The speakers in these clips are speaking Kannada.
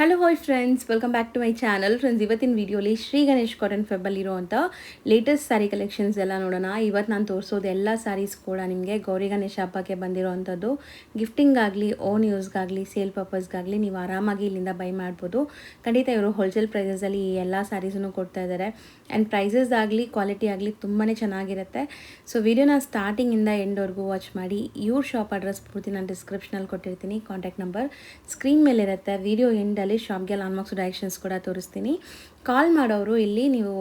Hello hi friends, welcome back to my channel. Friends, ಇವತ್ತಿನ ವಿಡಿಯೋಲಿ ಶ್ರೀ ಗಣೇಶ್ ಕಾಟನ್ ಫೆಬ್ಬಲ್ಲಿ ಇರುವಂಥ ಲೇಟೆಸ್ಟ್ ಸ್ಯಾರಿ ಕಲೆಕ್ಷನ್ಸ್ ಎಲ್ಲ ನೋಡೋಣ. ಇವತ್ತು ನಾನು ತೋರಿಸೋದು ಎಲ್ಲ ಸ್ಯಾರೀಸ್ ಕೂಡ ನಿಮಗೆ ಗೌರಿ ಗಣೇಶ ಹಬ್ಬಕ್ಕೆ ಬಂದಿರೋವಂಥದ್ದು. ಗಿಫ್ಟಿಂಗ್ ಆಗಲಿ, ಓನ್ ಯೂಸ್ಗಾಗಲಿ, ಸೇಲ್ ಪರ್ಪಸ್ಗಾಗಲಿ ನೀವು ಆರಾಮಾಗಿ ಇಲ್ಲಿಂದ ಬೈ ಮಾಡ್ಬೋದು. ಖಂಡಿತ ಇವರು ಹೋಲ್ಸೇಲ್ ಪ್ರೈಸಸಲ್ಲಿ ಈ ಎಲ್ಲ ಸ್ಯಾರೀಸನ್ನು ಕೊಡ್ತಾ ಇದ್ದಾರೆ. ಆ್ಯಂಡ್ ಪ್ರೈಸಸ್ ಆಗಲಿ, ಕ್ವಾಲಿಟಿ ಆಗಲಿ ತುಂಬಾ ಚೆನ್ನಾಗಿರುತ್ತೆ. ಸೊ ವಿಡಿಯೋನ ಸ್ಟಾರ್ಟಿಂಗಿಂದ ಎಂಡ್ವರೆಗೂ ವಾಚ್ ಮಾಡಿ. ಇವ್ರ ಶಾಪ್ ಅಡ್ರೆಸ್ ಪೂರ್ತಿ ನಾನು ಡಿಸ್ಕ್ರಿಪ್ಷನಲ್ಲಿ ಕೊಟ್ಟಿರ್ತೀನಿ. ಕಾಂಟ್ಯಾಕ್ಟ್ ನಂಬರ್ ಸ್ಕ್ರೀನ್ ಮೇಲೆ ಇರುತ್ತೆ. ವಿಡಿಯೋ ಎಂಡಲ್ಲಿ ಶಾಪ್ಗೆ ಲಾನ್ಮಾರ್ಕ್ಸ್ ಡೈರೆಕ್ಷನ್ಸ್ ಕೂಡ ತೋರಿಸ್ತೀನಿ. ಕಾಲ್ ಮಾಡೋರು ಇಲ್ಲಿ ನೀವು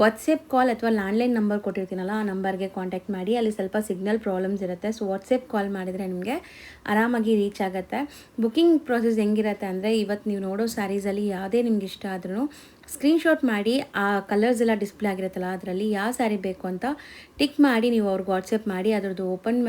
ವಾಟ್ಸಪ್ ಕಾಲ್ ಅಥವಾ ಲ್ಯಾಂಡ್ಲೈನ್ ನಂಬರ್ ಕೊಟ್ಟಿರ್ತೀನಲ್ಲ, ಆ ನಂಬರ್ಗೆ ಕಾಂಟ್ಯಾಕ್ಟ್ ಮಾಡಿ. ಅಲ್ಲಿ ಸ್ವಲ್ಪ ಸಿಗ್ನಲ್ ಪ್ರಾಬ್ಲಮ್ಸ್ ಇರುತ್ತೆ. ಸೊ ವಾಟ್ಸಪ್ ಕಾಲ್ ಮಾಡಿದರೆ ನಿಮಗೆ ಆರಾಮಾಗಿ ರೀಚ್ ಆಗುತ್ತೆ. ಬುಕ್ಕಿಂಗ್ ಪ್ರೊಸೆಸ್ ಹೆಂಗಿರುತ್ತೆ ಅಂದರೆ, ಇವತ್ತು ನೀವು ನೋಡೋ ಸ್ಯಾರೀಸಲ್ಲಿ ಯಾವುದೇ ನಿಮ್ಗೆ ಇಷ್ಟ ಆದ್ರೂ ಸ್ಕ್ರೀನ್ಶಾಟ್ ಮಾಡಿ ಆ ಕಲರ್ಸ್ ಎಲ್ಲ ಡಿಸ್ಪ್ಲೇ ಆಗಿರುತ್ತಲ್ಲ, ಅದರಲ್ಲಿ ಯಾವ ಸ್ಯಾರಿ ಬೇಕು ಅಂತ ಟಿಕ್ ಮಾಡಿ ನೀವು ಅವ್ರಿಗೆ ವಾಟ್ಸಪ್ ಮಾಡಿ. ಅದರದ್ದು ಓಪನ್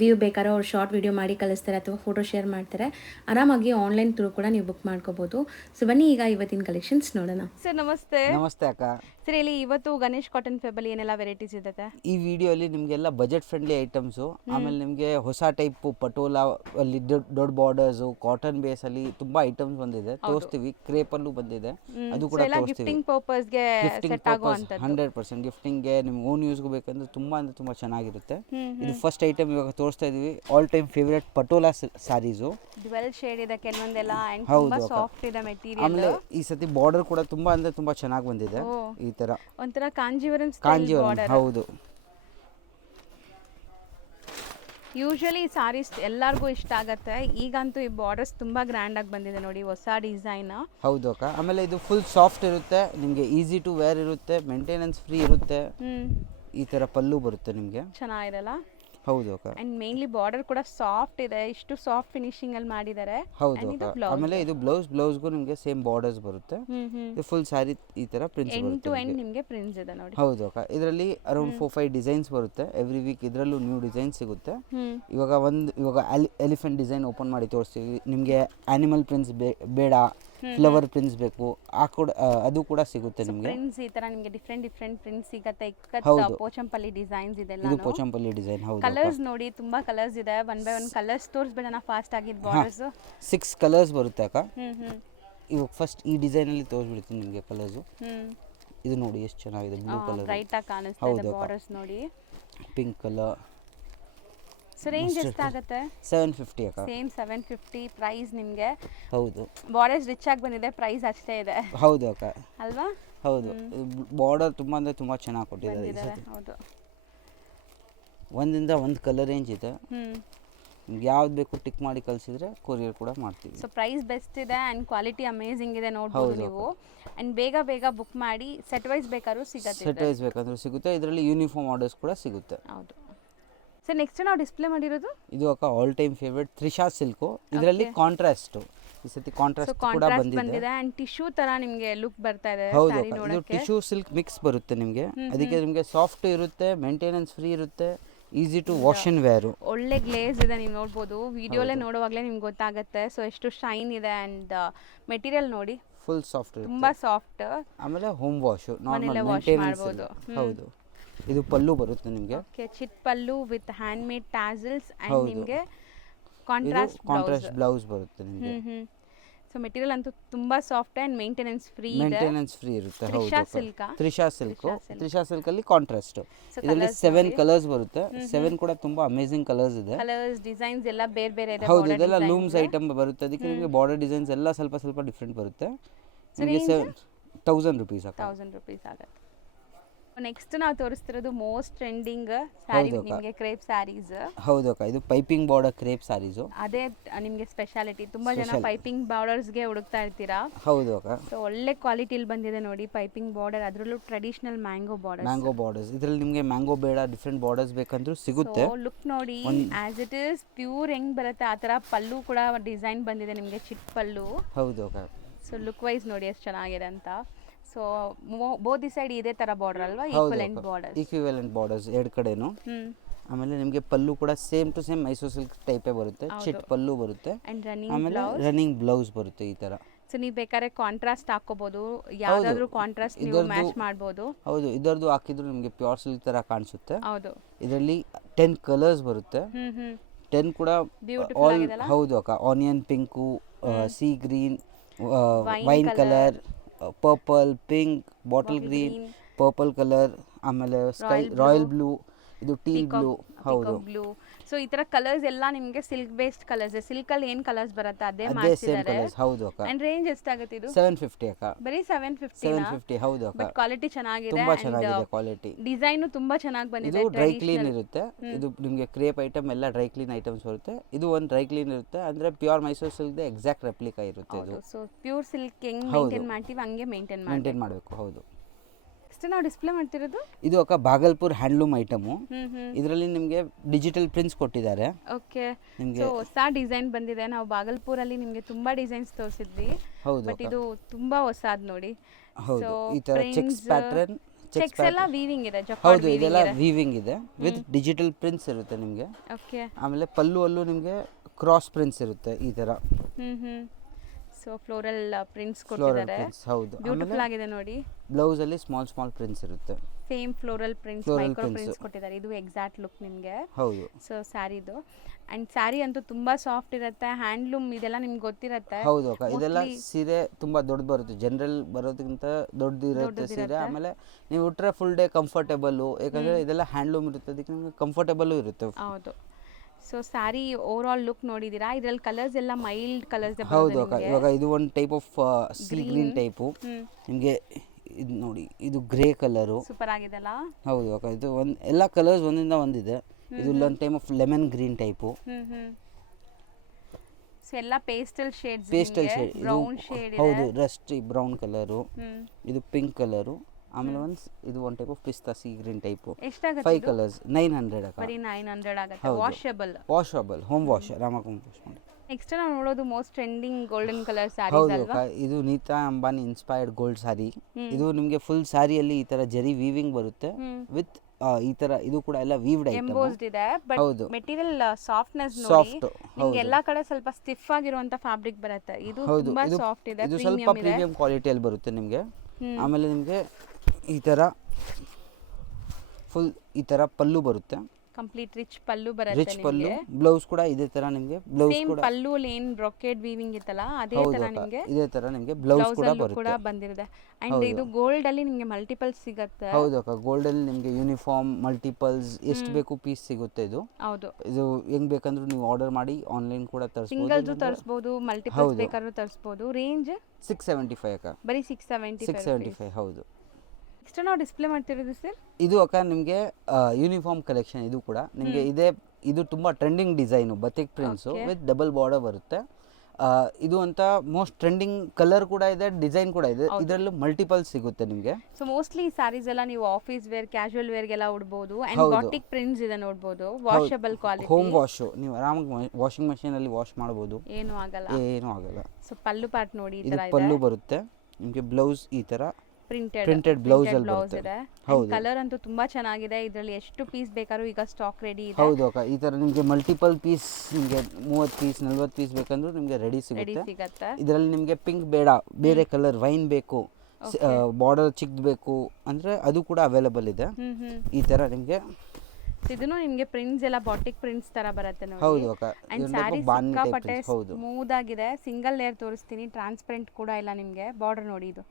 ವ್ಯೂ ಬೇಕಾದ್ರೆ ಅವ್ರು ಶಾರ್ಟ್ ವಿಡಿಯೋ ಮಾಡಿ ಕಳಿಸ್ತಾರೆ ಅಥವಾ ಫೋಟೋ ಶೇರ್ ಮಾಡ್ತಾರೆ. ಆರಾಮಾಗಿ ಆನ್ಲೈನ್ ಥ್ರೂ ಕೂಡ ನೀವು ಬುಕ್ ಮಾಡ್ಕೋಬೋದು. ಸೊ ಬನ್ನಿ ಈಗ ಇವತ್ತಿನ ಕಲೆಕ್ಷನ್ಸ್ ನೋಡೋಣ. ಸರ್ ನಮಸ್ತೆ. ನಮಸ್ತೆ ಅಕ್ಕ. ಸರ್, ಇಲ್ಲಿ ಇವತ್ತು ಗಣೇಶ್ ಕಾಟನ್ ಫೆಬಲ್ಲಿ ಏನೆಲ್ಲ ವೆರೈಟೀಸ್ ಇದೆ? ಈ ವಿಡಿಯೋಲಿ ನಿಮಗೆಲ್ಲ ಬಜೆಟ್ ಫ್ರೆಂಡ್ಲಿ ಐಟಮ್ಸು, ಆಮೇಲೆ ನಿಮಗೆ ಹೊಸ ಟೈಪ್ ಪಟೋಲಾ ಅಲ್ಲಿ ದೊಡ್ಡ ಬಾರ್ಡರ್ಸು, ಕಾಟನ್ ಬೇಸಲ್ಲಿ ತುಂಬ ಐಟಮ್ಸ್ ಬಂದಿದೆ, ತೋರಿಸ್ತೀವಿ. ಕ್ರೇಪಲ್ಲೂ ಬಂದಿದೆ, ಅದು ಕೂಡ ತೋರಿಸ್ತೀವಿ. ಗಿಫ್ಟಿಂಗ್ ಪರ್ಪಸ್ 100% ಗಿಫ್ಟಿಂಗ್ಗೆ ನಿಮ್ಗೆ ಓನ್ ಯೂಸ್ಗೂ ಬೇಕಂದ್ರೆ ತುಂಬ ಅಂದರೆ ತುಂಬ ಚೆನ್ನಾಗಿರುತ್ತೆ. ಇದು ಫಸ್ಟ್ ಐಟಮ್ ಇವಾಗ ತೋರಿಸ್ತಾ ಇದೀವಿ. All time favourite patola sarees. Dual shade ಇದೆ ಕೆಲವೊಂದೆಲ್ಲ, ಹೌದು. ಸಾಫ್ಟ್ ಇದೆ ಮೆಟೀರಿಯಲ್. ಆಮೇಲೆ ಈ ಸತಿ ಬಾರ್ಡರ್ ಕೂಡ ತುಂಬಾ ಅಂದ್ರೆ ತುಂಬಾ ಚೆನ್ನಾಗಿ ಬಂದಿದೆ. ಈ ತರ ಒಂಥರ ಕಾಂಜೀವರಂ ಹೌದು. ಯೂಶಲಿ ಸಾರೀಸ್ ಎಲ್ಲರಿಗೂ ಇಷ್ಟ ಆಗತ್ತೆ. ಈಗಂತೂ ಈ ಬಾರ್ಡರ್ಸ್ ತುಂಬಾ ಗ್ರ್ಯಾಂಡ್ ಆಗಿ ಬಂದಿದೆ ನೋಡಿ, ಹೊಸ ಡಿಸೈನ್. ಹೌದು ಅಕ್ಕ. ಆಮೇಲೆ ಇದು ಫುಲ್ ಸಾಫ್ಟ್ ಇರುತ್ತೆ, ನಿಮಗೆ ಈಸಿ ಟು ವೇರ್ ಇರುತ್ತೆ, ಮೇಂಟೆನೆನ್ಸ್ ಫ್ರೀ ಇರುತ್ತೆ. ಈ ತರ ಪಲ್ಲು ಬರುತ್ತೆ ನಿಮಗೆ, ಚೆನ್ನಾಗಿರಲ್ಲ. ಹೌದು ಅಕ್ಕ. ಅಂಡ್ ಮೇನ್ಲಿ ಬಾರ್ಡರ್ ಕೂಡ ಸಾಫ್ಟ್ ಇದೆ, ಇಷ್ಟು ಸಾಫ್ಟ್ ಫಿನಿಶಿಂಗ್ ಅಲ್ಲಿ ಮಾಡಿದ್ದಾರೆ. ಹೌದು ಅಕ್ಕ. ಆಮೇಲೆ ಇದು ಬ್ಲೌಸ್ಗೂ ನಿಮಗೆ ಸೇಮ್ ಬಾರ್ಡರ್ಸ್ ಬರುತ್ತೆ. ಇದು ಫುಲ್ ಸ್ಯಾರಿ ಈ ತರ ಪ್ರಿಂಟ್ಸ್ ಬರುತ್ತೆ. ಎಂಡ್ ಟು ಎಂಡ್ ನಿಮಗೆ ಪ್ರಿಂಟ್ಸ್ ಇದೆ ನೋಡಿ. ಹೌದು ಅಕ್ಕ. ಇದರಲ್ಲಿ ಅರೌಂಡ್ 4-5 ಡಿಸೈನ್ಸ್ ಬರುತ್ತೆ. ಎವ್ರಿ ವೀಕ್ ಇದರಲ್ಲೂ ನ್ಯೂ ಡಿಸೈನ್ ಸಿಗುತ್ತೆ. ಇವಾಗ ಎಲಿಫೆಂಟ್ ಡಿಸೈನ್ ಓಪನ್ ಮಾಡಿ ತೋರಿಸ್ತೀವಿ. ನಿಮಗೆ ಆನಿಮಲ್ ಪ್ರಿಂಟ್ಸ್ ಬೇಡ, ಫ್ಲವರ್ ಪ್ರಿಂಟ್ಸ್ ಬೇಕು, ಅದು ಕೂಡ ಸಿಗುತ್ತೆ ನಿಮಗೆ. ಪ್ರಿಂಟ್ಸ್ ಈ ತರ ನಿಮಗೆ ಡಿಫರೆಂಟ್ ಪ್ರಿಂಟ್ಸ್ ಸಿಗುತ್ತೆ. ಪೋಚಂಪಲ್ಲಿ ಡಿಸೈನ್ಸ್ ಇದೆಲ್ಲ. ಇದು ಪೋಚಂಪಲ್ಲಿ ಡಿಸೈನ್. ಹೌದು. ಕಲರ್ಸ್ ನೋಡಿ, ತುಂಬಾ ಕಲರ್ಸ್ ಇದೆ. ಒನ್ ಬೈ ಒನ್ ಕಲರ್ಸ್ ತೋರಿಸ್ಬೇಡಣ ಫಾಸ್ಟ್ ಆಗಿದ್ದು. ಬಾರ್ಡರ್ಸ್ 6 ಕಲರ್ಸ್ ಬರುತ್ತೆ ಅಕ್ಕ. ಇವಾಗ ಫಸ್ಟ್ ಈ ಡಿಸೈನ್ ಅಲ್ಲಿ ತೋರಿಸ್ಬಿಡ್ತೀನಿ ನಿಮಗೆ ಕಲರ್ಸ್. ಇದು ನೋಡಿ ಎಷ್ಟು ಚೆನ್ನಾಗಿದೆ, ಬ್ಲೂ ಕಲರ್ ಬ್ರೈಟ್ ಆಗಿ ಕಾಣಿಸ್ತಾ ಇದೆ. ಬಾರ್ಡರ್ಸ್ ನೋಡಿ, ಪಿಂಕ್ ಕಲರ್. ಸೊ ರೇಂಜ್ ಎಷ್ಟಾಗುತ್ತೆ? 750 ಅಕ್ಕ. ಸೇಮ್ 750 ಪ್ರೈಸ್ ನಿಮಗೆ. ಹೌದು. ಬಾರ್ಡರ್ಸ್ ರಿಚ್ ಆಗಿ ಬಂದಿದೆ, ಪ್ರೈಸ್ ಅಷ್ಟೇ ಇದೆ. ಹೌದು ಅಕ್ಕ. ಅಲ್ವಾ? ಹೌದು. ಬಾರ್ಡರ್ ತುಂಬಾ ಅಂದ್ರೆ ತುಂಬಾ ಚೆನ್ನಾಗಿ ಕೊಟ್ಟಿದ್ದಾರೆ. ಹೌದು. ಒಂದಿಂದ ಒಂದು ಕಲರ್ ರೇಂಜ್ ಇದೆ. ನಿಮ್ಗೆ ಯಾವ್ದು ಬೇಕು ಟಿಕ್ ಮಾಡಿ ಕಳಿಸಿದ್ರೆ ಕೊರಿಯರ್ ಕೂಡ ಮಾಡ್ತೀವಿ. ಸೊ ಪ್ರೈಸ್ ಬೆಸ್ಟ್ ಇದೆ ಆ್ಯಂಡ್ ಕ್ವಾಲಿಟಿ ಅಮೇಝಿಂಗ್ ಇದೆ, ನೋಡ್ಬೋದು ನೀವು. ಆ್ಯಂಡ್ ಬೇಗ ಬುಕ್ ಮಾಡಿ. ಸೆಟ್ ವೈಸ್ ಬೇಕಾದ್ರೂ ಸಿಗುತ್ತೆ. ಸೆಟ್ ವೈಸ್ ಬೇಕಾದ್ರೂ ಸಿಗುತ್ತೆ. ಇದರಲ್ಲಿ ಯೂನಿಫಾರ್ಮ್ ಆರ್ಡರ್ಸ್ ಕೂಡ ಸಿಗುತ್ತೆ. ಹೌದು. ಸೊ ನೆಕ್ಸ್ಟ್ ನಾವು ಡಿಸ್ಪ್ಲೇ ಮಾಡಿರೋದು ಇದು ಅಕ್ಕ all time favourite Trisha silk. ಇದರಲ್ಲಿ ಕಾಂಟ್ರಾಸ್ಟ್, ಈ ಸತಿ ಕಾಂಟ್ರಾಸ್ಟ್ ಕೂಡ ಬಂದಿದೆ. ಆ್ಯಂಡ್ ಟಿಶ್ಯೂ ತರ ನಿಮಗೆ ಲುಕ್ ಬರ್ತಾ ಇದೆ. ಹೌದು ಅಕ್ಕ. ಇದು ಟಿಶ್ಯೂ ಸಿಲ್ಕ್ ಮಿಕ್ಸ್ ಬರುತ್ತೆ ನಿಮಗೆ. ಅದಕ್ಕೆ ನಿಮಗೆ ಸಾಫ್ಟ್ ಇರುತ್ತೆ, ಮೇಂಟೆನೆನ್ಸ್ ಫ್ರೀ ಇರುತ್ತೆ, easy to wash and wear. ಒಳ್ಳೆ ಗ್ಲೇಸ್ ಇದೆ, ನೀವು ನೋಡ್ಬೋದು. ವಿಡಿಯೋಲೇ ನೋಡುವಾಗಲೇ ನಿಮ್ಗೆ ಗೊತ್ತಾಗುತ್ತೆ. ಸೊ ಎಷ್ಟು ಶೈನ್ ಇದೆ. ಆ್ಯಂಡ್ ಮೆಟೀರಿಯಲ್ ನೋಡಿ, ಫುಲ್ ಸಾಫ್ಟ್ ಇರುತ್ತೆ, ತುಂಬಾ ಸಾಫ್ಟ್. ಆಮೇಲೆ ಹೋಮ್ ವಾಶ್, ನಾರ್ಮಲ್ ಮೇಂಟೆನೆನ್ಸ್. ಹೌದು. ಇದು ಪಲ್ಲು ಬರುತ್ತೆ ನಿಮಗೆ. Okay, chit pallu with hand made tassels and ನಿಮಗೆ ಕಾಂಟ್ರಾಸ್ಟ್ ಬ್ಲೌಸ್ ಬರುತ್ತೆ ನಿಮಗೆ. ಸೊ ಮೆಟೀರಿಯಲ್ ಅಂತೂ ತುಂಬಾ ಸಾಫ್ಟ್ ಆ್ಯಂಡ್ ಮೇಂಟೆನೆನ್ಸ್ ಫ್ರೀ ಇರುತ್ತೆ. ತ್ರಿಷಾ ಸಿಲ್ಕ್ ಅಲ್ಲಿ ಕಾಂಟ್ರಾಸ್ಟ್. ಇದರಲ್ಲಿ 7 ಕಲರ್ಸ್ ಬರುತ್ತೆ. 7 ಕೂಡ ತುಂಬಾ ಅಮೇಜಿಂಗ್ ಕಲರ್ಸ್ ಇದೆ. ಕಲರ್ಸ್ ಡಿಸೈನ್ಸ್ ಎಲ್ಲ ಬೇರೆ ಇದೆ. ಹೌದು, ಇದೆಲ್ಲ ಲೂಮ್ಸ್ ಐಟಮ್ ಬರುತ್ತೆ. ಅದಕ್ಕೆ ನಿಮಗೆ ಬಾರ್ಡರ್ ಡಿಸೈನ್ಸ್ ಎಲ್ಲ ಸ್ವಲ್ಪ ಡಿಫ್ರೆಂಟ್ ಬರುತ್ತೆ. ನಿಮಗೆ 1000 ರೂಪೀಸ್ 1000 ರೂಪೀಸ್ ಆಗುತ್ತೆ. ನೆಕ್ಸ್ಟ್ ನಾವು ತೋರಿಸ್ತಿರೋದು ಮೋಸ್ಟ್ ಟ್ರೆಂಡಿಂಗ್ ಸ್ಯಾರಿ ನಿಮಗೆ, ಕ್ರೇಪ್ ಸ್ಯಾರೀಸ್. ಹೌದು ಅಕ್ಕ. ಇದು ಪೈಪಿಂಗ್ ಬಾರ್ಡರ್ ಕ್ರೇಪ್ ಸ್ಯಾರೀಸ್. ಅದೇ ನಿಮಗೆ ಸ್ಪೆಷಾಲಿಟಿ. ತುಂಬಾ ಜನ ಪೈಪಿಂಗ್ ಬಾರ್ಡರ್ಸ್ಗೆ ಹುಡುಕ್ತಾ ಇರ್ತೀರಾ. ಹೌದು ಅಕ್ಕ. ಸೊ ಒಳ್ಳೆ ಕ್ವಾಲಿಟಿಲಿ ಬಂದಿದೆ ನೋಡಿ ಪೈಪಿಂಗ್ ಬಾರ್ಡರ್. ಅದರಲ್ಲೂ ಟ್ರೆಡಿಷನಲ್ ಮ್ಯಾಂಗೋ ಬಾರ್ಡರ್ಸ್. ಇದರಲ್ಲಿ ನಿಮಗೆ ಮ್ಯಾಂಗೋ ಬೇಡ, ಡಿಫ್ರೆಂಟ್ ಬಾರ್ಡರ್ಸ್ ಬೇಕಂದ್ರೂ ಸಿಗುತ್ತೆ. ಲುಕ್ ನೋಡಿ, ಆಸ್ ಇಟ್ ಇಸ್ ಪ್ಯೂರ್ ಹೆಂಗ್ ಬರುತ್ತೆ ಆ ತರ ಪಲ್ಲು ಕೂಡ ಡಿಸೈನ್ ಬಂದಿದೆ ನಿಮಗೆ, ಚಿಟ್ ಪಲ್ಲು. ಹೌದು ಅಕ್ಕ. ಸೊ ಲುಕ್ ವೈಸ್ ನೋಡಿ ಎಷ್ಟು ಚೆನ್ನಾಗಿದೆ ಅಂತ. ಸೊ ಬೋತ್ ದಿ ಸೈಡ್ ಇದೇ ತರ ಬಾರ್ಡರ್ ಅಲ್ವಾ? ಈಕ್ವಿವೆಲೆಂಟ್ ಬಾರ್ಡರ್ಸ್ ಎರಡು ಕಡೆನೂ. ಆಮೇಲೆ ನಿಮಗೆ ಪಲ್ಲು ಕೂಡ same to same Mysore silk ಟೈಪೇ ಬರುತ್ತೆ. ಚಿಟ್ ಪಲ್ಲು ಬರುತ್ತೆ, ಆಮೇಲೆ ರನ್ನಿಂಗ್ ಬ್ಲೌಸ್ ಬರುತ್ತೆ ಈ ತರ. ಸೊ ನೀವು ಬೇಕಾದ್ರೆ ಕಾಂಟ್ರಾಸ್ಟ್ ಹಾಕೋಬಹುದು, ಯಾವ್ದಾದ್ರು ಕಾಂಟ್ರಾಸ್ಟ್ ನೀವು ಮ್ಯಾಚ್ ಮಾಡಬಹುದು. ಹೌದು, ಇದರದ್ದು ಹಾಕಿದ್ರು ನಿಮಗೆ ಪ್ಯೂರ್ ಸಿಲ್ಕ್ ತರ ಕಾಣಿಸುತ್ತೆ. ಹೌದು. ಇದರಲ್ಲಿ 10 ಕಲರ್ಸ್ ಬರುತ್ತೆ. 10 ಕೂಡ. ಹೌದು ಅಕ್ಕ. Onion pink, sea green, wine colour, purple, pink, bottle green, purple colour, ಆಮೇಲೆ ಸ್ಕೈ ರಾಯಲ್ ಬ್ಲೂ, ಇದು ಟೀಲ್ ಬ್ಲೂ. ಹೌದು, ಬ್ಲೂ. ಸೊ ಈ ತರ ಕಲರ್ಸ್ ಎಲ್ಲ ನಿಮಗೆ ಸಿಲ್ಕ್ ಬೇಸ್ಡ್ ಕಲರ್ಸ್, ಸಿಲ್ಕ್ ಅಲ್ಲಿ ಏನ್ ಕಲರ್ಸ್ ಬರುತ್ತೆ ಅದೇ ಸೇಮ್ ಮಾಡ್ತಿದ್ದಾರೆ. ಕಲರ್ಸ್. ಹೌದು ಅಕ್ಕ. ಅಂಡ್ ರೇಂಜ್ ಎಷ್ಟಾಗುತ್ತೆ ಇದು? 750 ಅಕ್ಕ. ಬರೀ 750. 750 ಹೌದು ಅಕ್ಕ. ಬಟ್ ಕ್ವಾಲಿಟಿ ಚೆನ್ನಾಗಿದೆ, ತುಂಬಾ ಚೆನ್ನಾಗಿದೆ ಕ್ವಾಲಿಟಿ. ಡಿಸೈನ್ ತುಂಬಾ ಚೆನ್ನಾಗಿ ಬಂದಿದೆ. ಇದು ಡ್ರೈ ಕ್ಲೀನ್ ಇರುತ್ತೆ. ಇದು ನಿಮಗೆ ಕ್ರೇಪ್ ಐಟಮ್ ಎಲ್ಲ ಡ್ರೈ ಕ್ಲೀನ್ ಐಟಮ್ಸ್ ಬರುತ್ತೆ. ಇದು ಒಂದು ಡ್ರೈ ಕ್ಲೀನ್ ಇರುತ್ತೆ, ಅಂದ್ರೆ pure Mysuru silk exact replica ಇರುತ್ತೆ ಇದು. ಸೊ ಪ್ಯೂರ್ ಸಿಲ್ಕ್ ಹೆಂಗ್ ಮೇಂಟೈನ್ ಮಾಡ್ತೀವಿ ಹಂಗೆ ಮೇಂಟೈನ್ ಮಾಡಬೇಕು. ಹೌದು. ನೆಕ್ಸ್ಟ್ ನಾವು ಡಿಸ್ಪ್ಲೇ ಮಾಡ್ತಿರೋದು ಇದು ಅಕ್ಕ ಭಾಗಲ್ಪುರ್ ಹ್ಯಾಂಡ್ಲೂಮ್ ಐಟಮು. ಇದರಲ್ಲಿ ನಿಮಗೆ ಡಿಜಿಟಲ್ ಪ್ರಿಂಟ್ಸ್ ಕೊಟ್ಟಿದ್ದಾರೆ. ಓಕೆ. ಸೊ ಹೊಸ ಡಿಸೈನ್ ಬಂದಿದೆ. ನಾವು ಭಾಗಲ್ಪುರಲ್ಲಿ ನಿಮಗೆ ತುಂಬಾ ಡಿಸೈನ್ಸ್ ತೋರಿಸಿದ್ವಿ. ಹೌದು. ಬಟ್ ಇದು ತುಂಬಾ ಹೊಸದು ನೋಡಿ. ಹೌದು, ಈ ತರ ಚೆಕ್ಸ್ ಪ್ಯಾಟರ್ನ್, ಚೆಕ್ಸ್ ಎಲ್ಲ ವೀವಿಂಗ್ ಇದೆ. ಹೌದು, ಇದೆಲ್ಲ ವೀವಿಂಗ್ ಇದೆ ವಿತ್ ಡಿಜಿಟಲ್ ಪ್ರಿಂಟ್ಸ್ ಇರುತ್ತೆ ನಿಮಗೆ. ಓಕೆ. ಆಮೇಲೆ ಪಲ್ಲು ಅಲ್ಲೂ ನಿಮಗೆ ಕ್ರಾಸ್ ಪ್ರಿಂಟ್ಸ್ ಇರುತ್ತೆ ಈ ತರ. ಸೊ ಫ್ಲೋರಲ್ ಪ್ರಿಂಟ್ಸ್ ಕೊಟ್ಟಿದ್ದಾರೆ. ಹೌದು, ಬ್ಯೂಟಿಫುಲ್ ಆಗಿದೆ ನೋಡಿ. ಬ್ಲೌಸ್ ಅಲ್ಲಿ ಸ್ಮಾಲ್ ಪ್ರಿಂಟ್ಸ್ ಇರುತ್ತೆ. Same floral prints, micro prints ಕೊಟ್ಟಿದ್ದಾರೆ. ಇದು ಎಕ್ಸಾಕ್ಟ್ ಲುಕ್ ನಿಮಗೆ. ಹೌದು. ಸೊ ಸ್ಯಾರಿದು ಅಂಡ್ ಸ್ಯಾರಿ ಅಂತೂ ತುಂಬಾ ಸಾಫ್ಟ್ ಇರುತ್ತೆ. ಹ್ಯಾಂಡ್ಲೂಮ್ ಇದೆಲ್ಲ ನಿಮ್ಗೆ ಗೊತ್ತಿರುತ್ತೆ. ಹೌದು ಅಕ್ಕ. ಇದೆಲ್ಲ ಸೀರೆ ತುಂಬಾ ದೊಡ್ಡ ಬರುತ್ತೆ, ಜನರಲ್ ಬರೋದಕ್ಕಿಂತ ದೊಡ್ಡದಿರುತ್ತೆ ಸೀರೆ. ಆಮೇಲೆ ನೀವು ಉಟ್ರೆ ಫುಲ್ ಡೇ ಕಂಫರ್ಟೇಬಲ್, ಯಾಕಂದ್ರೆ ಇದೆಲ್ಲ ಹ್ಯಾಂಡ್ಲೂಮ್ ಇರುತ್ತೆ, ಅದಕ್ಕೆ ನಿಮಗೆ ಕಂಫರ್ಟೇಬಲ್ ಇರುತ್ತೆ. ಹೌದು. So sari overall look ನೋಡಿದೀರಾ? ಇದ್ರಲ್ಲಿ ಕಲರ್ಸ್ ಎಲ್ಲ ಮೈಲ್ಡ್ ಕಲರ್ಸ್. ಹೌದು ಅಕ್ಕ. ಇವಾಗ ಇದು ಒಂದು type of sea green type ನಿಮಗೆ. ಇದು ನೋಡಿ, ಇದು ಗ್ರೇ ಕಲರು ಸೂಪರ್ ಆಗಿದೆಲ್ಲ. ಹೌದು ಅಕ್ಕ. ಇದು ಒಂದು ಎಲ್ಲ ಕಲರ್ಸ್ ಒಂದಿಂದ ಒಂದಿದೆ. ಇದು ಒಂದು type of lemon green type. So ಎಲ್ಲ ಪೇಸ್ಟಲ್ ಶೇಡ್ಸ್. Brown shade. ಹೌದು, ರಸ್ಟಿ ಬ್ರೌನ್ ಕಲರು. ಇದು ಪಿಂಕ್ ಕಲರು. ಆಮೇಲೆ ಇದು ಒಂದು type of pista sea green type. ಎಷ್ಟಾಗುತ್ತೆ? 5 ಕಲರ್ಸ್ 900 ಅಕ್ಕ. ಬರೀ 900 ಆಗುತ್ತೆ. ವಾಷಬಲ್ ಹೋಮ್ ವಾಶ್, ಆರಾಮಾಗಿ ಹೋಮ್ ವಾಶ್ ಮಾಡಿ. ನೆಕ್ಸ್ಟ್ ನಾವು ನೋಡೋದು most trending golden colour sarees ಹೌದು ಅಲ್ವಾ? ಅಕ್ಕ. ಇದು ನೀತಾ ಅಂಬಾನಿ ಇನ್ಸ್ಪೈರ್ಡ್ ಗೋಲ್ಡ್ ಸಾರಿ. ಇದು ನಿಮಗೆ ಫುಲ್ ಸಾರಿಯಲ್ಲಿ ಈ ತರ ಜರಿ ವೀವಿಂಗ್ ಬರುತ್ತೆ ವಿತ್ ಈ ತರ. ಇದು ಕೂಡ ಎಲ್ಲ ವೀವ್ಡ್ ಐಟಮ್, ಎಂಬೋಸ್ಡ್ ಇದೆ. ಬಟ್ ಹೌದು, ಮೆಟೀರಿಯಲ್ ಸಾಫ್ಟ್ನೆಸ್ ನೋಡಿ, ನಿಮಗೆ ಎಲ್ಲಾ ಕಡೆ ಸ್ವಲ್ಪ ಸ್ಟಿಫ್ ಆಗಿರುವಂತ ಫ್ಯಾಬ್ರಿಕ್ ಬರುತ್ತೆ. ಇದು ತುಂಬಾ ಸಾಫ್ಟ್ ಇದೆ, ಇದು ಸ್ವಲ್ಪ ಪ್ರೀಮಿಯಂ ಕ್ವಾಲಿಟಿಯಲ್ಲಿ ಬರುತ್ತೆ ನಿಮಗೆ. ಆಮೇಲೆ ನಿಮಗೆ ಈ ತರ ಫುಲ್ ಈ ತರ ಪಲ್ಲು ಬರುತ್ತೆ. ಕಂಪ್ಲೀಟ್ ರಿಚ್ ಪಲ್ಲು ಬರುತ್ತೆ. ರಿಚ್ ಪಲ್ಲು. ಬ್ಲೌಸ್ ಕೂಡ ಇದೇ ತರ ನಿಮಗೆ. ಬ್ಲೌಸ್ ಕೂಡ ಪಲ್ಲು ಏನ್ ಬ್ರೊಕೇಡ್ ವೀವಿಂಗ್ ಇತ್ತಲ್ಲ ಅದೇ ತರ ನಿಮಗೆ ಇದೇ ತರ ನಿಮಗೆ ಬ್ಲೌಸ್ ಕೂಡ ಬಂದಿರುತ್ತೆ. ಅಂಡ್ ಇದು ಗೋಲ್ಡ್ ಅಲ್ಲಿ ನಿಮಗೆ ಮಲ್ಟಿಪಲ್ಸ್ ಸಿಗುತ್ತೆ. ಹೌದು ಅಕ್ಕ. ಗೋಲ್ಡ್ ಅಲ್ಲಿ ನಿಮಗೆ ಯೂನಿಫಾರ್ಮ್ ಮಲ್ಟಿಪಲ್ಸ್ ಎಷ್ಟು ಬೇಕು ಪೀಸ್ ಸಿಗುತ್ತೆ ಇದು. ಹೌದು. ಇದು ಹೆಂಗ್ ಬೇಕಂದ್ರೂ ನೀವು ಆರ್ಡರ್ ಮಾಡಿ ಆನ್ಲೈನ್ ಕೂಡ ತರಿಸಬಹುದು. ಸಿಂಗಲ್ಸ್ ತರಿಸಬಹುದು, ಮಲ್ಟಿಪಲ್ಸ್ ಬೇಕಾದ್ರೂ ತರಿಸಬಹುದು. ರೇಂಜ್ 675 ಅಕ್ಕ. ಬರೀ 675. ಹೌದು. ನೆಕ್ಸ್ಟ್ ನಾವು ಡಿಸ್ಪ್ಲೇ ಮಾಡ್ತಿರೋದು ಸರ್, ಇದು ಅಕ್ಕ ನಿಮಗೆ ಯೂನಿಫಾರ್ಮ್ ಕಲೆಕ್ಷನ್. ಇದು ಕೂಡ ನಿಮಗೆ ಇದು ತುಂಬಾ trending design, batik prints with double border ಬರುತ್ತೆ. ಇದು ಅಂತ ಮೋಸ್ಟ್ ಟ್ರೆಂಡಿಂಗ್ ಕಲರ್ ಕೂಡ ಇದೆ, ಡಿಸೈನ್ ಕೂಡ ಇದೆ. ಇದರಲ್ಲೂ ಮಲ್ಟಿಪಲ್ ಸಿಗುತ್ತೆ ನಿಮಗೆ. ಸೊ ಮೋಸ್ಟ್ಲಿ ಸ್ಯಾರೀಸ್ ಎಲ್ಲ ನೀವು ಆಫೀಸ್ ವೇರ್, ಕ್ಯಾಶುವಲ್ ವೇರ್ ಗೆಲ್ಲ ಉಡಬಹುದು. ಅಂಡ್ ಬಾಟಿಕ್ ಪ್ರಿಂಟ್ಸ್ ಇದೆ ನೋಡಬಹುದು. Washable quality, home wash. ನೀವು ಆರಾಮಾಗಿ ವಾಷಿಂಗ್ ಮಷೀನ್ ಅಲ್ಲಿ ವಾಶ್ ಮಾಡಬಹುದು, ಏನು ಆಗಲ್ಲ. ಸೊ ಪಲ್ಲು ಪಾರ್ಟ್ ನೋಡಿ, ಈ ತರ ಇದೆ. ಪಲ್ಲು ಬರುತ್ತೆ ನಿಮಗೆ. ಬ್ಲೌಸ್ ಈ ತರ ಪ್ರಿಂಟೆಡ್ ಬ್ಲೌಸ್ ಇದೆ. ಕಲರ್ ಅಂತೂ ತುಂಬಾ ಚೆನ್ನಾಗಿದೆ. ಇದರಲ್ಲಿ ಎಷ್ಟು ಪೀಸ್ ಬೇಕಾದ್ರೂ ಈಗ ಸ್ಟಾಕ್ ರೆಡಿ ಇದೆ. ಹೌದು ಅಕ್ಕ. ಈ ತರ ನಿಮಗೆ ಮಲ್ಟಿಪಲ್ ಪೀಸ್, ನಿಮಗೆ 30 ಪೀಸ್ 40 ಪೀಸ್ ಬೇಕಂದ್ರೂ ನಿಮಗೆ ರೆಡಿ ಸಿಗುತ್ತೆ. ಇದರಲ್ಲಿ ನಿಮಗೆ ಪಿಂಕ್ ಬೇಡ, ಬೇರೆ ಕಲರ್ ವೈನ್ ಬೇಕು, ಬಾರ್ಡರ್ ಚಿಕ್ಕದು ಬೇಕು ಅಂದ್ರೆ ಅದು ಕೂಡ ಅವೈಲೇಬಲ್ ಇದೆ. ಈ ತರ ನಿಮಗೆ ಇದನ್ನು ನಿಮಗೆ ಪ್ರಿಂಟ್ಸ್ ಎಲ್ಲ ಬಾಟಿಕ್ ಪ್ರಿಂಟ್ಸ್ ತರ ಬರುತ್ತೆ ನೋಡಿ. ಹೌದು ಅಕ್ಕ. ಅಂಡ್ ಸ್ಯಾರಿ ಸಿಕ್ಕಾಪಟ್ಟೆ ಸ್ಮೂತ್ ಆಗಿದೆ. ಸಿಂಗಲ್ ಲೇಯರ್ ತೋರಿಸ್ತೀನಿ, ಟ್ರಾನ್ಸ್ಪರೆಂಟ್ ಕೂಡ ಇಲ್ಲ ನಿಮಗೆ. ಬಾರ್ಡರ್ ನೋಡಿ, ಇದು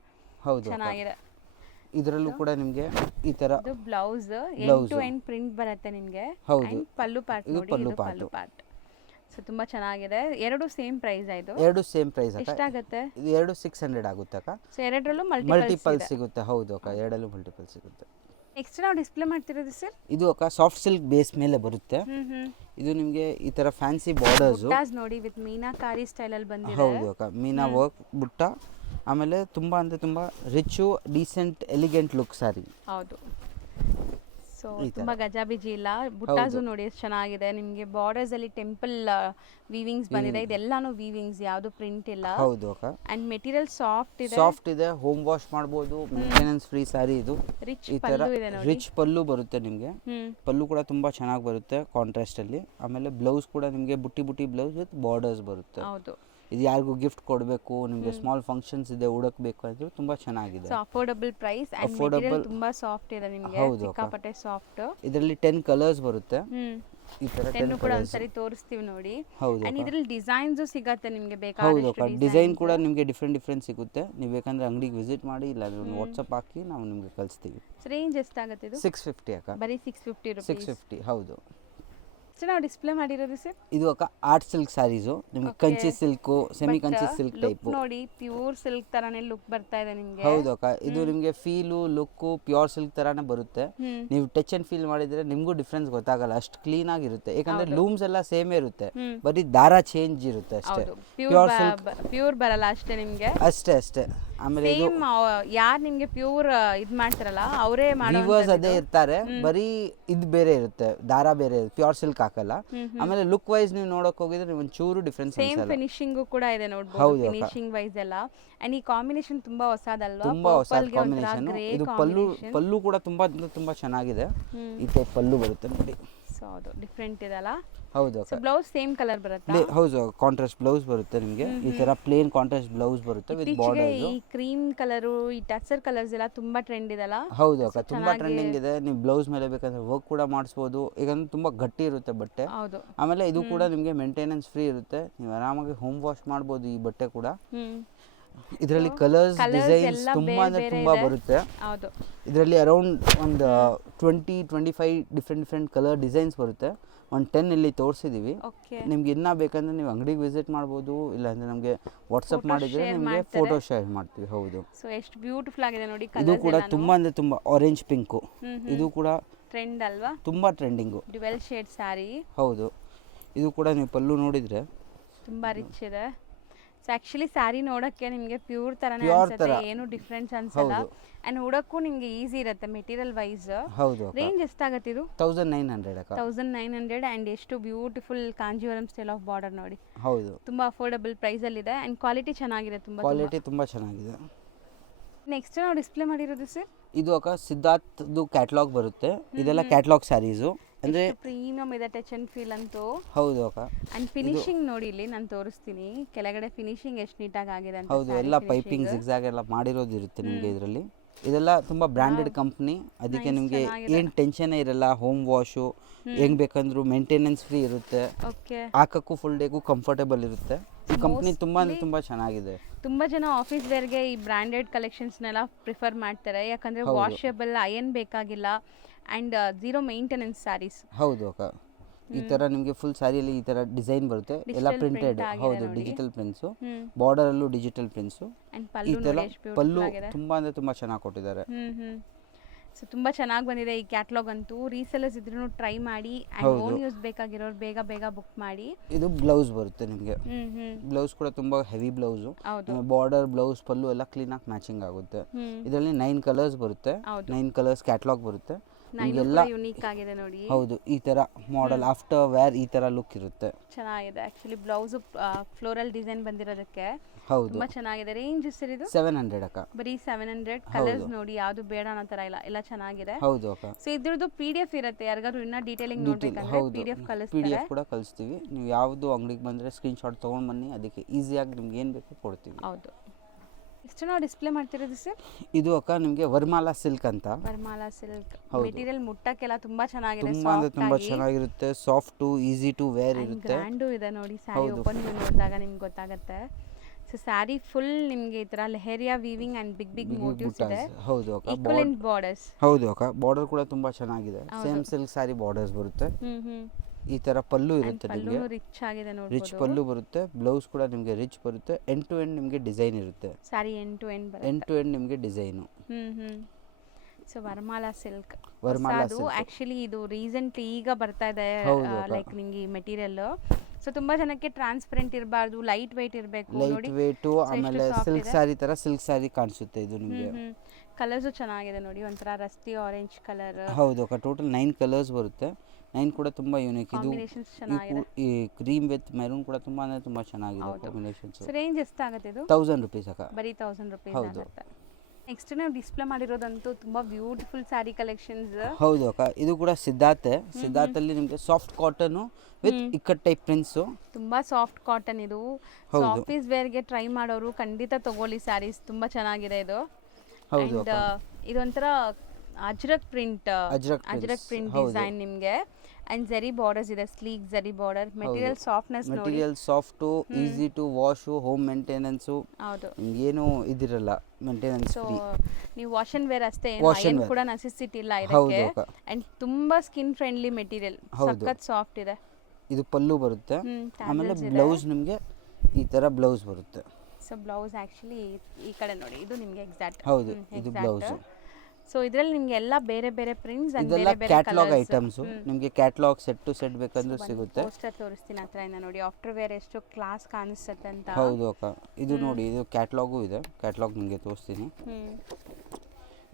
ಹೌದು ಚೆನ್ನಾಗಿದೆ. ಇದರಲ್ಲೂ ಕೂಡ ನಿಮಗೆ ಈ ತರ ಇದು blouse end to end print ಬರುತ್ತೆ ನಿಮಗೆ. ಅಂಡ್ ಪಲ್ಲು ಪಾರ್ಟ್ ನೋಡಿ, ಇದು ಪಲ್ಲು ಪಾರ್ಟ್. ಸೊ ತುಂಬಾ ಚೆನ್ನಾಗಿದೆ. ಎರಡು ಸೇಮ್ ಪ್ರೈಸ್. ಎರಡು ಸೇಮ್ ಪ್ರೈಸ್ ಅಕ್ಕ. ಎಷ್ಟಾಗುತ್ತೆ? ಇದು ಎರಡು 600 ಆಗುತ್ತೆ ಅಕ್ಕ. ಸೊ ಎರಡರಲ್ಲೂ ಮಲ್ಟಿಪಲ್ ಸಿಗುತ್ತೆ. ಹೌದು ಅಕ್ಕ, ಎರಡಲ್ಲೂ ಮಲ್ಟಿಪಲ್ ಸಿಗುತ್ತೆ. ನೆಕ್ಸ್ಟ್ ನಾವು ಡಿಸ್ಪ್ಲೇ ಮಾಡ್ತಿರೋದು ಸರ್, ಇದು ಅಕ್ಕ ಸಾಫ್ಟ್ ಸಿಲ್ಕ್ ಬೇಸ್ ಮೇಲೆ ಬರುತ್ತೆ. ಇದು ನಿಮಗೆ ಈ ತರ ಫ್ಯಾನ್ಸಿ ಬಾರ್ಡರ್ಸ್ ನೋಡಿ ವಿತ್ ಮೀನಾಕಾರಿ ಸ್ಟೈಲ್ ಅಲ್ಲಿ ಬಂದಿದೆ. ಹೌದು ಅಕ್ಕ. ಮೀನಾ ವರ್ಕ್ ಬುಟ್ಟ. ಆಮೇಲೆ ತುಂಬಾ ಅಂದ್ರೆ ತುಂಬಾ ರಿಚ್ ಡೀಸೆಂಟ್ ಎಲಿಗೆಂಟ್ ಲುಕ್ ಸಾರಿ. ಹೌದು. ಸೊ ತುಂಬಾ ಗಜಾಬಿಜಿ ಇಲ್ಲ. ಬುಟ್ಟಾಸು ನೋಡಿ ಎಷ್ಟು ಚೆನ್ನಾಗಿದೆ. ನಿಮಗೆ ಬಾರ್ಡರ್ಸ್ ಅಲ್ಲಿ ಟೆಂಪಲ್ ವೀವಿಂಗ್ಸ್ ಬಂದಿದೆ. ಇದೆಲ್ಲಾನು ವೀವಿಂಗ್ಸ್, ಯಾವುದು ಪ್ರಿಂಟ್ ಇಲ್ಲ. ಹೌದು ಅಕ್ಕ. ಅಂಡ್ ಮೆಟೀರಿಯಲ್ ಸಾಫ್ಟ್ ಇದೆ. ಹೋಮ್ ವಾಶ್ ಮಾಡಬಹುದು, ಮೇಂಟೆನೆನ್ಸ್ ಫ್ರೀ ಸಾರಿ ಇದು. ರಿಚ್ ಪಲ್ಲು ಇದೆ ನೋಡಿ. ರಿಚ್ ಪಲ್ಲು ಬರುತ್ತೆ ನಿಮಗೆ. ಪಲ್ಲು ಕೂಡ ತುಂಬಾ ಚೆನ್ನಾಗಿ ಬರುತ್ತೆ ಕಾಂಟ್ರಾಸ್ಟ್ ಅಲ್ಲಿ. ಆಮೇಲೆ ಬ್ಲೌಸ್ ಕೂಡ ನಿಮಗೆ ಬುಟ್ಟಿ ಬ್ಲೌಸ್ ವಿತ್ ಬಾರ್ಡರ್ಸ್ ಬರುತ್ತೆ. ಹೌದು. ಇದು ಯಾರಿಗೂ ಗಿಫ್ಟ್ ಕೊಡಬೇಕು, ನಿಮಗೆ ಸ್ಮಾಲ್ ಫಂಕ್ಷನ್ಸ್ ಇದೆ ಉಡಕಬೇಕು ಅಂದ್ರೆ ತುಂಬಾ ಚೆನ್ನಾಗಿದೆ. So affordable price and material ತುಂಬಾ ಸಾಫ್ಟ್ ಇದೆ ನಿಮಗೆ. ಸಿಕ್ಕಾಪಟ್ಟೆ ಸಾಫ್ಟ್. ಇದರಲ್ಲಿ 10 ಕಲರ್ಸ್ ಬರುತ್ತೆ. ಈ ತರ 10 ಕೂಡ ಒಂದ್ಸರಿ ತೋರಿಸ್ತೀವಿ ನೋಡಿ. ಹೌದು ಅಂಡ್ ಇದ್ರಲ್ಲಿ ಡಿಸೈನ್ಸ್ ಸಿಗತ್ತೆ ನಿಮ್ಗೆ ಹೌದು ಬೇಕಾದಷ್ಟು ಅಕ್ಕ, ಡಿಸೈನ್ ಕೂಡ ನಿಮಗೆ ಡಿಫ್ರೆಂಟ್ ಸಿಗುತ್ತೆ. ನೀವು ಬೇಕಂದ್ರೆ ಅಂಗಡಿಗೆ ವಿಸಿಟ್ ಮಾಡಿ, ಇಲ್ಲ ಒಂದು ವಾಟ್ಸಪ್ ಹಾಕಿ ನಾವು ನಿಮಗೆ ಕಳಿಸ್ತೀವಿ. ರೇಂಜ್ ಎಷ್ಟಾಗುತ್ತೆ ಇದು? 650 ಅಕ್ಕ. ಬರೀ 650 ರುಪೀಸ್. 650 ಹೌದು. ಸೊ ನಾವು ಡಿಸ್ಪ್ಲೇ ಮಾಡಿರೋದು ಸರ್ ಇದು ಅಕ್ಕ ಆರ್ಟ್ ಸಿಲ್ಕ್ ಸ್ಯಾರೀಸು, ನಿಮಗೆ Kanchi silk, semi Kanchi silk type ನೋಡಿ. ಪ್ಯೂರ್ ಸಿಲ್ಕ್ ತರಾನೇ ಲುಕ್ ಬರ್ತಾ ಇದೆ ನಿಮ್ಗೆ. ಹೌದು ಅಕ್ಕ, ಇದು ನಿಮಗೆ ಫೀಲು ಲುಕ್ಕು ಪ್ಯೂರ್ ಸಿಲ್ಕ್ ತರಾನೇ ಬರುತ್ತೆ. ನೀವು ಟಚ್ ಅಂಡ್ ಫೀಲ್ ಮಾಡಿದ್ರೆ ನಿಮಗೂ ಡಿಫ್ರೆನ್ಸ್ ಗೊತ್ತಾಗಲ್ಲ, ಅಷ್ಟು ಕ್ಲೀನ್ ಆಗಿರುತ್ತೆ. ಯಾಕಂದ್ರೆ ಲೂಮ್ಸ್ ಎಲ್ಲ ಸೇಮೇ ಇರುತ್ತೆ, ಬರೀ ದಾರ ಚೇಂಜ್ ಇರುತ್ತೆ ಅಷ್ಟೇ. ಪ್ಯೂರ್ ಸಿಲ್ಕ್ ಪ್ಯೂರ್ ಬರಲ್ಲ ಅಷ್ಟೇ ನಿಮ್ಗೆ. ಅಷ್ಟೇ. ಆಮೇಲೆ ಸೇಮ್ ಯಾರು ನಿಮ್ಗೆ ಪ್ಯೂರ್ ಇದ್ ಮಾಡ್ತಾರಲ್ಲ ಅವರೇ ಮಾಡೋ ಅದೇ ಇರ್ತಾರೆ, ಬರೀ ಇದು ಬೇರೆ ಇರುತ್ತೆ, ದಾರ ಬೇರೆ ಇರುತ್ತೆ, ಪ್ಯೂರ್ ಸಿಲ್ಕ್ ಹಾಕಲ್ಲ. ಆಮೇಲೆ ಲುಕ್ ವೈಸ್ ನೀವು ನೋಡಕ್ ಹೋಗಿದ್ರೆ ನೀವು ಒಂಚೂರು ಡಿಫ್ರೆನ್ಸ್ ಸೇಮ್ ಫಿನಿಶಿಂಗ್ ಕೂಡ ಇದೆ ನೋಡಬಹುದು. ಫಿನಿಶಿಂಗ್ ವೈಸ್ ಎಲ್ಲ. ಅಂಡ್ ಈ ಕಾಂಬಿನೇಷನ್ ತುಂಬಾ ಹೊಸದಲ್ವಾ? ತುಂಬಾ ಹೊಸ ಕಾಂಬಿನೇಷನ್. ಇದು ಪಲ್ಲು ಕೂಡ ತುಂಬಾ ಚೆನ್ನಾಗಿದೆ. ಈ ಟೈಪ್ ಪಲ್ಲು ಬರುತ್ತೆ ನೋಡಿ. ಸೊ ಅದು ಡಿಫರೆಂಟ್ ಇದೆಲ್ಲ. ಹೌದು ಅಕ್ಕ. ಬ್ಲೌಸ್ ಸೇಮ್ ಕಲರ್ ಬರುತ್ತೆ. ಹೌದು, ಕಾಂಟ್ರಾಸ್ಟ್ ಬ್ಲೌಸ್ ಬರುತ್ತೆ ನಿಮಗೆ. ಈ ತರ ಪ್ಲೇನ್ ಕಾಂಟ್ರಾಸ್ಟ್ ಬ್ಲೌಸ್ ಬರುತ್ತೆ ವಿತ್ ಬಾರ್ಡರ್. ಈ ಕ್ರೀಮ್ ಕಲರ್, ಈ ಟಸರ್ ಕಲರ್ಸ್ ಎಲ್ಲ ತುಂಬಾ ಟ್ರೆಂಡ್ ಇದೆಲ್ಲ. ಹೌದು ಅಕ್ಕ, ತುಂಬಾ ಟ್ರೆಂಡಿಂಗ್ ಇದೆ. ನೀವು ಬ್ಲೌಸ್ ಮೇಲೆ ಬೇಕಂದ್ರೆ ವರ್ಕ್ ಕೂಡ ಮಾಡಿಸಬಹುದು, ಯಾಕಂದ್ರೆ ತುಂಬಾ ಗಟ್ಟಿ ಇರುತ್ತೆ ಬಟ್ಟೆ. ಹೌದು. ಆಮೇಲೆ ಇದು ಕೂಡ ನಿಮಗೆ ಮೇಂಟೆನೆನ್ಸ್ ಫ್ರೀ ಇರುತ್ತೆ, ನೀವು ಆರಾಮಾಗಿ ಹೋಮ್ ವಾಶ್ ಮಾಡಬಹುದು ಈ ಬಟ್ಟೆ ಕೂಡ. ಇದರಲ್ಲಿ ಕಲರ್ಸ್ ಡಿಸೈನ್ಸ್ ತುಂಬಾ ಬರುತ್ತೆ. ಹೌದು. ಇದರಲ್ಲಿ ಅರೌಂಡ್ ಒಂದು 20-25 ಡಿಫ್ರೆಂಟ್ ಕಲರ್ ಡಿಸೈನ್ಸ್ ಬರುತ್ತೆ. ಒಂದು 10 ಇಲ್ಲಿ ತೋರಿಸಿದೀವಿ. ನಿಮ್ಗೆ ಇನ್ನ ಬೇಕಂದ್ರೆ ನೀವು ಅಂಗಡಿಗೆ ವಿಸಿಟ್ ಮಾಡ್ಬೋದು, ಇಲ್ಲ ಅಂದ್ರೆ ನಮಗೆ ವಾಟ್ಸಪ್ ಮಾಡಿದ್ರೆ ನಿಮಗೆ ಫೋಟೋ ಶೇರ್ ಮಾಡ್ತೀವಿ. ಹೌದು. ಸೊ ಎಷ್ಟು ಬ್ಯೂಟಿಫುಲ್ ಆಗಿದೆ ನೋಡಿ. ಇದು ಕೂಡ ತುಂಬಾ ಆರೆಂಜ್ ಪಿಂಕ್, ಇದು ಕೂಡ ಟ್ರೆಂಡ್ ಅಲ್ವಾ? ತುಂಬಾ ಟ್ರೆಂಡಿಂಗು. Dual shade sari. ಹೌದು. ಇದು ಕೂಡ ನೀವು ಪಲ್ಲು ನೋಡಿದ್ರೆ ತುಂಬಾ ರಿಚ್ ಇದೆ. ಸೊ ಆಕ್ಚುಲಿ ಸ್ಯಾರಿ ನೋಡಕ್ಕೆ ನಿಮಗೆ ಪ್ಯೂರ್ ತರನೇ ಅನ್ಸುತ್ತೆ, ಏನು ಡಿಫರೆನ್ಸ್ ಅನ್ಸಲ್ಲ. ಅಂಡ್ ಉಡಕ್ಕೂ ನಿಮಗೆ ಈಸಿ ಇರುತ್ತೆ ಮೆಟೀರಿಯಲ್ ವೈಸ್. ಹೌದು. ರೇಂಜ್ ಎಷ್ಟಾಗುತ್ತೆ ಇದು? 1900 ಅಕ್ಕ. 1900. ಅಂಡ್ ಎಷ್ಟು beautiful Kanjeevaram style of border ನೋಡಿ. ಹೌದು. ತುಂಬಾ ಅಫೋರ್ಡಬಲ್ ಪ್ರೈಸ್ ಅಲ್ಲಿ ಇದೆ. ಅಂಡ್ ಕ್ವಾಲಿಟಿ ಚೆನ್ನಾಗಿದೆ. ಕ್ವಾಲಿಟಿ ತುಂಬಾ ಚೆನ್ನಾಗಿದೆ. ನೆಕ್ಸ್ಟ್ ನಾವು ಡಿಸ್ಪ್ಲೇ ಮಾಡಿರೋದು ಸರ್, ಇದು ಅಕ್ಕ ಸಿದ್ಧಾರ್ಥ್ದು ಕ್ಯಾಟಲಾಗ್ ಬರುತ್ತೆ. ಇದೆಲ್ಲ ಕ್ಯಾಟಲಾಗ್ ಸ್ಯಾರೀಸು, ಅಂದ್ರೆ ಪ್ರೀಮಿಯಂ ಇದೆ. ಟಚ್ ಅಂಡ್ ಫೀಲ್ ಅಂತೂ. ಹೌದು ಅಕ್ಕ. ಅಂಡ್ ಫಿನಿಶಿಂಗ್ ನೋಡಿ, ಇಲ್ಲಿ ನಾನು ತೋರಿಸ್ತೀನಿ ಕೆಳಗಡೆ ಫಿನಿಶಿಂಗ್ ಎಷ್ಟು ನೀಟಾಗಿ ಆಗಿದೆ ಅಂತ. ಹೌದು, ಎಲ್ಲ ಪೈಪಿಂಗ್ ಜಿಗ್ಜಾಗ್ ಎಲ್ಲ ಮಾಡಿರೋದು ಇರುತ್ತೆ ನಿಮಗೆ ಇದರಲ್ಲಿ. ಇದೆಲ್ಲ ತುಂಬಾ ಬ್ರಾಂಡೆಡ್ ಕಂಪ್ನಿ, ಅದಕ್ಕೆ ನಿಮಗೆ ಏನ್ ಟೆನ್ಷನ್ ಇರಲ್ಲ. ಹೋಮ್ ವಾಶು ಹೆಂಗ್ ಬೇಕಂದ್ರೂ ಮೇಂಟೆನೆನ್ಸ್ ಫ್ರೀ ಇರುತ್ತೆ, ಹಾಕಕ್ಕೂ ಫುಲ್ ಡೇಗೂ ಕಂಫರ್ಟೇಬಲ್ ಇರುತ್ತೆ. ಈ ಕಂಪ್ನಿ ತುಂಬಾ ಚೆನ್ನಾಗಿದೆ. ತುಂಬಾ ಜನ ಆಫೀಸ್ ವೇರ್ಗೆ ಈ ಬ್ರಾಂಡೆಡ್ ಕಲೆಕ್ಷನ್ಸ್ನೆಲ್ಲ ಪ್ರಿಫರ್ ಮಾಡ್ತಾರೆ, ಯಾಕಂದ್ರೆ ವಾಷಬಲ್, ಅಯನ್ ಬೇಕಾಗಿಲ್ಲ, ಅಂಡ್ ಝೀರೋ ಮೇಂಟೆನೆನ್ಸ್ ಸ್ಯಾರೀಸ್. ಹೌದು ಅಕ್ಕ. ಈ ತರ ನಿಮಗೆ ಫುಲ್ ಸ್ಯಾರಿಯಲ್ಲಿ ಈ ತರ ಡಿಸೈನ್ ಬರುತ್ತೆ, ಎಲ್ಲ ಪ್ರಿಂಟೆಡ್. ಹೌದು, ಡಿಜಿಟಲ್ ಪ್ರಿಂಟ್ಸ್, ಬಾರ್ಡರ್ ಅಲ್ಲೂ ಡಿಜಿಟಲ್ ಪ್ರಿಂಟ್ಸ್. ಈ ತರ ಪಲ್ಲು ತುಂಬಾ ಚೆನ್ನಾಗಿ ಕೊಟ್ಟಿದ್ದಾರೆ. ಸೊ ತುಂಬಾ ಚೆನ್ನಾಗಿ ಬಂದಿದೆ ಈ ಕ್ಯಾಟಲಾಗ್ ಅಂತೂ. ರೀಸೆಲ್ಲರ್ಸ್ ಇದ್ರೂ ಟ್ರೈ ಮಾಡಿ, ಅಂಡ್ ಓನ್ ಯೂಸ್ ಬೇಕಾಗಿರೋರು ಬೇಗ ಬುಕ್ ಮಾಡಿ. ಇದು ಬ್ಲೌಸ್ ಬರುತ್ತೆ ನಿಮಗೆ. ಬ್ಲೌಸ್ ಕೂಡ ತುಂಬಾ ಹೆವಿ ಬ್ಲೌಸ್, ಬಾರ್ಡರ್ ಬ್ಲೌಸ್ ಪಲ್ಲು ಎಲ್ಲ ಕ್ಲೀನ್ ಆಗಿ ಮ್ಯಾಚಿಂಗ್ ಆಗುತ್ತೆ. ಇದರಲ್ಲಿ 9 ಕಲರ್ಸ್ ಬರುತ್ತೆ, 9 ಕಲರ್ಸ್ ಕ್ಯಾಟಲಾಗ್ ಬರುತ್ತೆ. ಯುನೀಕ್ ಆಗಿದೆ ನೋಡಿ. ಹೌದು, ಈ ತರ ಮಾಡೆಲ್ ಆಫ್ಟರ್ ವೇರ್ ಈ ತರ ಲುಕ್ ಇರುತ್ತೆ. ಚೆನ್ನಾಗಿದೆ. ಆಕ್ಚುಲಿ ಬ್ಲೌಸ್ ಫ್ಲೋರಲ್ ಡಿಸೈನ್ ಬಂದಿರೋದಕ್ಕೆ ಹೌದು ತುಂಬಾ ಚೆನ್ನಾಗಿದೆ. ರೇಂಜ್ ಸರ್ ಇದು 700 ಅಕ್ಕ. ಬರೀ 700. ಕಲರ್ಸ್ ನೋಡಿ, ಯಾವುದು ಬೇಡ ಅನ್ನೋ ತರ ಇಲ್ಲ, ಎಲ್ಲ ಚೆನ್ನಾಗಿದೆ. ಹೌದು ಅಕ್ಕ. ಸೊ ಇದ್ರದ್ದು PDF ಇರುತ್ತೆ, ಯಾರಿಗಾದ್ರೂ ಇನ್ನ ಡೀಟೇಲಿಂಗ್ ನೋಡ್ಬೇಕಂದ್ರೆ PDF ಕೂಡ ಕಳಿಸ್ತೀವಿ. ನೀವು ಯಾವುದು ಅಂಗಡಿಗೆ ಬಂದ್ರೆ ಸ್ಕ್ರೀನ್ ಶಾಟ್ ತಗೊಂಡ್ ಬನ್ನಿ, ಅದಕ್ಕೆ ಈಸಿಯಾಗಿ ನಿಮ್ಗೆ ಏನ್ ಬೇಕು ಕೊಡ್ತೀವಿ. ಹೌದು. ಎಷ್ಟು ನಾವು ಡಿಸ್ಪ್ಲೇ ಮಾಡ್ತಿರೋದು ಸರ್? ಇದು ಅಕ್ಕ ನಿಮಗೆ ವರ್ಮಾಲಾ ಸಿಲ್ಕ್ ಅಂತ. ವರ್ಮಾಲಾ ಸಿಲ್ಕ್ ಮೆಟೀರಿಯಲ್ ಮುಟ್ಟಕ್ಕೆಲ್ಲ ತುಂಬಾ ಚೆನ್ನಾಗಿದೆ. ತುಂಬಾ ಚೆನ್ನಾಗಿರುತ್ತೆ, ಸಾಫ್ಟ್, ಈಸಿ ಟು ವೇರ್ ಇರುತ್ತೆ. ಗ್ರ್ಯಾಂಡ್ ಇದೆ ನೋಡಿ. ಸ್ಯಾರಿ ಓಪನ್ ನೋಡಿದಾಗ ನಿಮ್ಗೆ ಗೊತ್ತಾಗುತ್ತೆ. ಸೊ ಸ್ಯಾರಿ ಫುಲ್ ನಿಮಗೆ ಈ ತರ leheriya weaving and big motifs ಇದೆ. ಹೌದು ಅಕ್ಕ. Equivalent borders. ಹೌದು ಅಕ್ಕ, ಬಾರ್ಡರ್ ಕೂಡ ತುಂಬಾ ಚೆನ್ನಾಗಿದೆ. ಸೇಮ್ ಸಿಲ್ಕ್ ಸ್ಯಾರಿ ಬಾರ್ಡರ್ಸ್ ಬರುತ್ತೆ. ಈ ತರ ಪಲ್ಲು ಇರುತ್ತೆ ನಿಮಗೆ, ರಿಚ್ ಆಗಿದೆ ನೋಡಿ. ರಿಚ್ ಪಲ್ಲು ಬರುತ್ತೆ. ಬ್ಲೌಸ್ ಕೂಡ ನಿಮಗೆ ರಿಚ್ ಬರುತ್ತೆ. ಎಂಡ್ ಟು ಎಂಡ್ ನಿಮಗೆ ಡಿಸೈನ್ ಇರುತ್ತೆ. ಸ್ಯಾರಿ ಎಂಡ್ ಟು ಎಂಡ್ ಬರುತ್ತೆ. ಎಂಡ್ ಟು ಎಂಡ್ ನಿಮಗೆ design. So Varmala silk. Varmala ಅದು ಆಕ್ಚುಲಿ ಇದು ರೀಸೆಂಟ್ಲಿ ಈಗ ಬರ್ತಾ ಇದೆ, ಲೈಕ್ ನಿಮಗೆ ಮೆಟೀರಿಯಲ್. ಸೊ ತುಂಬಾ ಜನಕ್ಕೆ ಟ್ರಾನ್ಸ್ಪರೆಂಟ್ ಇರಬಾರ್ದು, ಲೈಟ್ ವೇಟ್ ಇರಬೇಕು ನೋಡಿ. ಲೈಟ್ ವೇಟ್, ಆಮೇಲೆ ಸಿಲ್ಕ್ ಸ್ಯಾರಿ ತರ ಸಿಲ್ಕ್ ಸ್ಯಾರಿ ಕಾಣಿಸುತ್ತೆ ಇದು ನಿಮಗೆ. ಕಲರ್ಸ್ ಚೆನ್ನಾಗಿದೆ ನೋಡಿ, ಒಂಥರ ರಸ್ಟಿ ಆರೆಂಜ್ ಕಲರ್. ಹೌದು ಅಕ್ಕ. ಟೋಟಲ್ 9 ಕಲರ್ಸ್ ಬರುತ್ತೆ. 9 ಕೂಡ ತುಂಬಾ ಯೂನಿಕ್. ಇದು ಈ ಕ್ರೀಮ್ ವಿತ್ ಮೆರೂನ್ ಕೂಡ ತುಂಬಾ ಚೆನ್ನಾಗಿದೆ ಕಾಂಬಿನೇಷನ್ಸ್. ಸೊ ರೇಂಜ್ ಎಷ್ಟಾಗುತ್ತೆ ಇದು? 1000 ರೂಪೀಸ್ ಅಕ್ಕ. ಬರೀ 1000 ರೂಪೀಸ್ ಆಗುತ್ತೆ. ನೆಕ್ಸ್ಟ್ ನಾವು ಡಿಸ್ಪ್ಲೇ ಮಾಡಿರೋದಂತೂ ತುಂಬಾ ಬ್ಯೂಟಿಫುಲ್ ಸ್ಯಾರಿ ಕಲೆಕ್ಷನ್ಸ್. ಹೌದು ಅಕ್ಕ. ಇದು ಕೂಡ ಸಿದ್ಧಾರ್ಥ್ ಅಲ್ಲಿ ನಿಮಗೆ soft cotton with ikat type prints. ತುಂಬಾ ಸಾಫ್ಟ್ ಕಾಟನ್ ಇದು. ಸೊ ಆಫೀಸ್ ವೇರ್ ಗೆ ಟ್ರೈ ಮಾಡೋರು ಖಂಡಿತ ತಗೊಳ್ಳಿ ಸ್ಯಾರೀಸ್, ತುಂಬಾ ಚೆನ್ನಾಗಿದೆ ಇದು. ಹೌದು. ಇದೊಂಥರ ಅಜ್ರಕ್ ಪ್ರಿಂಟ್ ಅಜ್ರಕ್ ಅಜ್ರಕ್ ಪ್ರಿಂಟ್ ಹೌದು. ಡಿಸೈನ್ ನಿಮಗೆ ಅಂಡ್ ಜರಿ ಬಾರ್ಡರ್ಸ್ ಇದೆ, sleek zari border. Material softness ನೋಡಿ. Material soft, easy to wash, home maintenance, ಹೌದು. ನಿಮ್ಗೇನು ಇದಿರಲ್ಲ, ಮೇಂಟೆನೆನ್ಸ್ ಸೊ ಫ್ರೀ. ನೀವು ವಾಶ್ ಅಂಡ್ ವೇರ್ ಅಷ್ಟೇ, Wash and ಏನು wear. ಕೂಡ ನೆಸೆಸಿಟಿ ಇಲ್ಲ ಹೌದು ಇದಕ್ಕೆ. ಅಕ್ಕ. ಅಂಡ್ ತುಂಬಾ ಸ್ಕಿನ್ ಫ್ರೆಂಡ್ಲಿ ಮೆಟೀರಿಯಲ್, ಹೌದು. ಸಖತ್ ಸಾಫ್ಟ್ ಇದೆ. ಇದು ಪಲ್ಲು ಬರುತ್ತೆ. ಆಮೇಲೆ tassels ಇದೆ. ಬ್ಲೌಸ್ ನಿಮಗೆ ಈ ಥರ ಬ್ಲೌಸ್ ಬರುತ್ತೆ. ಸೊ ಬ್ಲೌಸ್ ಆ್ಯಕ್ಚುಲಿ ಈ ಕಡೆ ನೋಡಿ, ಇದು ನಿಮಗೆ ಎಕ್ಸಾಕ್ಟ್. ಹೌದು, ಇದು ಬ್ಲೌಸು. ಸೊ ಇದರಲ್ಲಿ ನಿಮಗೆ ಎಲ್ಲ ಬೇರೆ ಬೇರೆ ಪ್ರಿಂಟ್ಸ್ ಅಂಡ್ ಇದೆಲ್ಲ ಬೇರೆ ಬೇರೆ ಕ್ಯಾಟ್ಲಾಗ್ ಐಟಮ್ಸು. ನಿಮಗೆ ಕ್ಯಾಟ್ಲಾಗ್ ಸೆಟ್ ಟು ಸೆಟ್ ಬೇಕಂದ್ರೂ ಸಿಗುತ್ತೆ. ಪೋಸ್ಟರ್ ತೋರಿಸ್ತೀನಿ ಹತ್ರದಿಂದ ನೋಡಿ, ಆಫ್ಟರ್ ವೇರ್ ಎಷ್ಟು ಕ್ಲಾಸ್ ಕಾಣಿಸುತ್ತೆ ಅಂತ. ಹೌದು ಅಕ್ಕ. ಇದು ನೋಡಿ, ಇದು ಕ್ಯಾಟ್ಲಾಗು ಇದೆ. ಕ್ಯಾಟ್ಲಾಗ್ ನಿಮಗೆ ತೋರಿಸ್ತೀನಿ.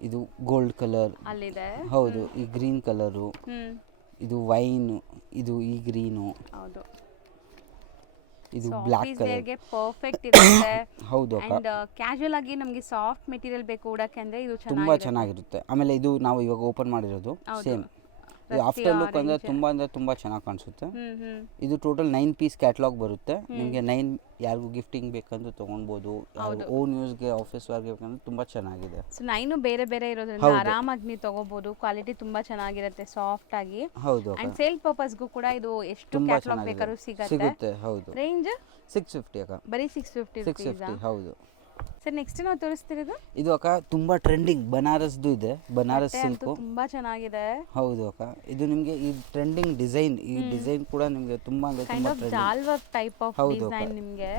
ಇದು ಗೋಲ್ಡ್ ಕಲರ್ ಅಲ್ಲಿದೆ. ಹೌದು. ಈ ಗ್ರೀನ್ ಕಲರು, ಇದು ವೈನ್, ಇದು ಈ ಗ್ರೀನು, ಹೌದು. ಇದು ಬ್ಲ್ಯಾಕ್ ಕಲರ್. ಗೆ ಪರ್ಫೆಕ್ಟ್ ಇರುತ್ತೆ. ಹೌದು ಅಕ್ಕ. ಅಂಡ್ ಕ್ಯಾಶುಯಲ್ ಆಗಿ ನಮಗೆ ಸಾಫ್ಟ್ ಮೆಟೀರಿಯಲ್ ಬೇಕು ಉಡಕ್ಕೆ ಅಂದ್ರೆ ಇದು ತುಂಬಾ ಚೆನ್ನಾಗಿರುತ್ತೆ. ಆಮೇಲೆ ಇದು ನಾವು ಇವಾಗ ಓಪನ್ ಮಾಡಿರೋದು ಸೇಮ್. ಇದು ಆಫ್ಟರ್ ಲುಕ್ ಅಂದ್ರೆ ತುಂಬಾ ಚೆನ್ನಾಗಿ ಕಾಣಿಸುತ್ತೆ. ಇದು ಟೋಟಲ್ 9 ಪೀಸ್ ಕ್ಯಾಟ್ಲಾಗ್ ಬರುತ್ತೆ. ನಿಮಗೆ 9 ಯಾರಿಗೂ ಗಿಫ್ಟಿಂಗ್ ಬೇಕಂದ್ರೆ ತೊಗೊಳ್ಬೋದು, ಓನ್ ಯೂಸ್ಗೆ ಆಫೀಸ್ ವರ್ಗೆ ಬೇಕಂದ್ರೆ ತುಂಬಾ ಚೆನ್ನಾಗಿದೆ. ಸೊ 9 ಬೇರೆ ಬೇರೆ ಇರೋದ್ರಿಂದ ಆರಾಮಾಗಿ ನೀವು ತಗೋಬಹುದು. ಕ್ವಾಲಿಟಿ ತುಂಬಾ ಚೆನ್ನಾಗಿರುತ್ತೆ, ಸಾಫ್ಟ್ ಆಗಿ. ಹೌದು. ಅಂಡ್ ಸೇಲ್ ಪರ್ಪಸ್ಗೂ ಕೂಡ ಇದು ಎಷ್ಟು ಕ್ಯಾಟ್ಲಾಗ್ ಬೇಕಾದ್ರೂ ಸಿಗುತ್ತೆ. ಹೌದು. ರೇಂಜ್ 650 ಅಕ್ಕ. ಬರೀ 650 650. ಹೌದು. ಸರ್ ನೆಕ್ಸ್ಟ್ ನಾವು ತೋರಿಸ್ತಿರೋದು ಇದು ಅಕ್ಕ ತುಂಬಾ ಟ್ರೆಂಡಿಂಗ್ ಬನಾರಸ್ದು ಇದೆ. ಬನಾರಸ್ ಸಿಲ್ಕ್ ತುಂಬಾ ಚೆನ್ನಾಗಿದೆ. ಹೌದು ಅಕ್ಕ. ಇದು ನಿಮಗೆ ಈ ಟ್ರೆಂಡಿಂಗ್ ಡಿಸೈನ್, ಈ ಡಿಸೈನ್ ಕೂಡ ನಿಮಗೆ ತುಂಬಾ ಅಂದ್ರೆ ತುಂಬಾ ಟ್ರೆಂಡಿಂಗ್. ಜಾಲ್ ವರ್ಕ್ ಟೈಪ್ ಆಫ್ ಡಿಸೈನ್. ನಿಮಗೆ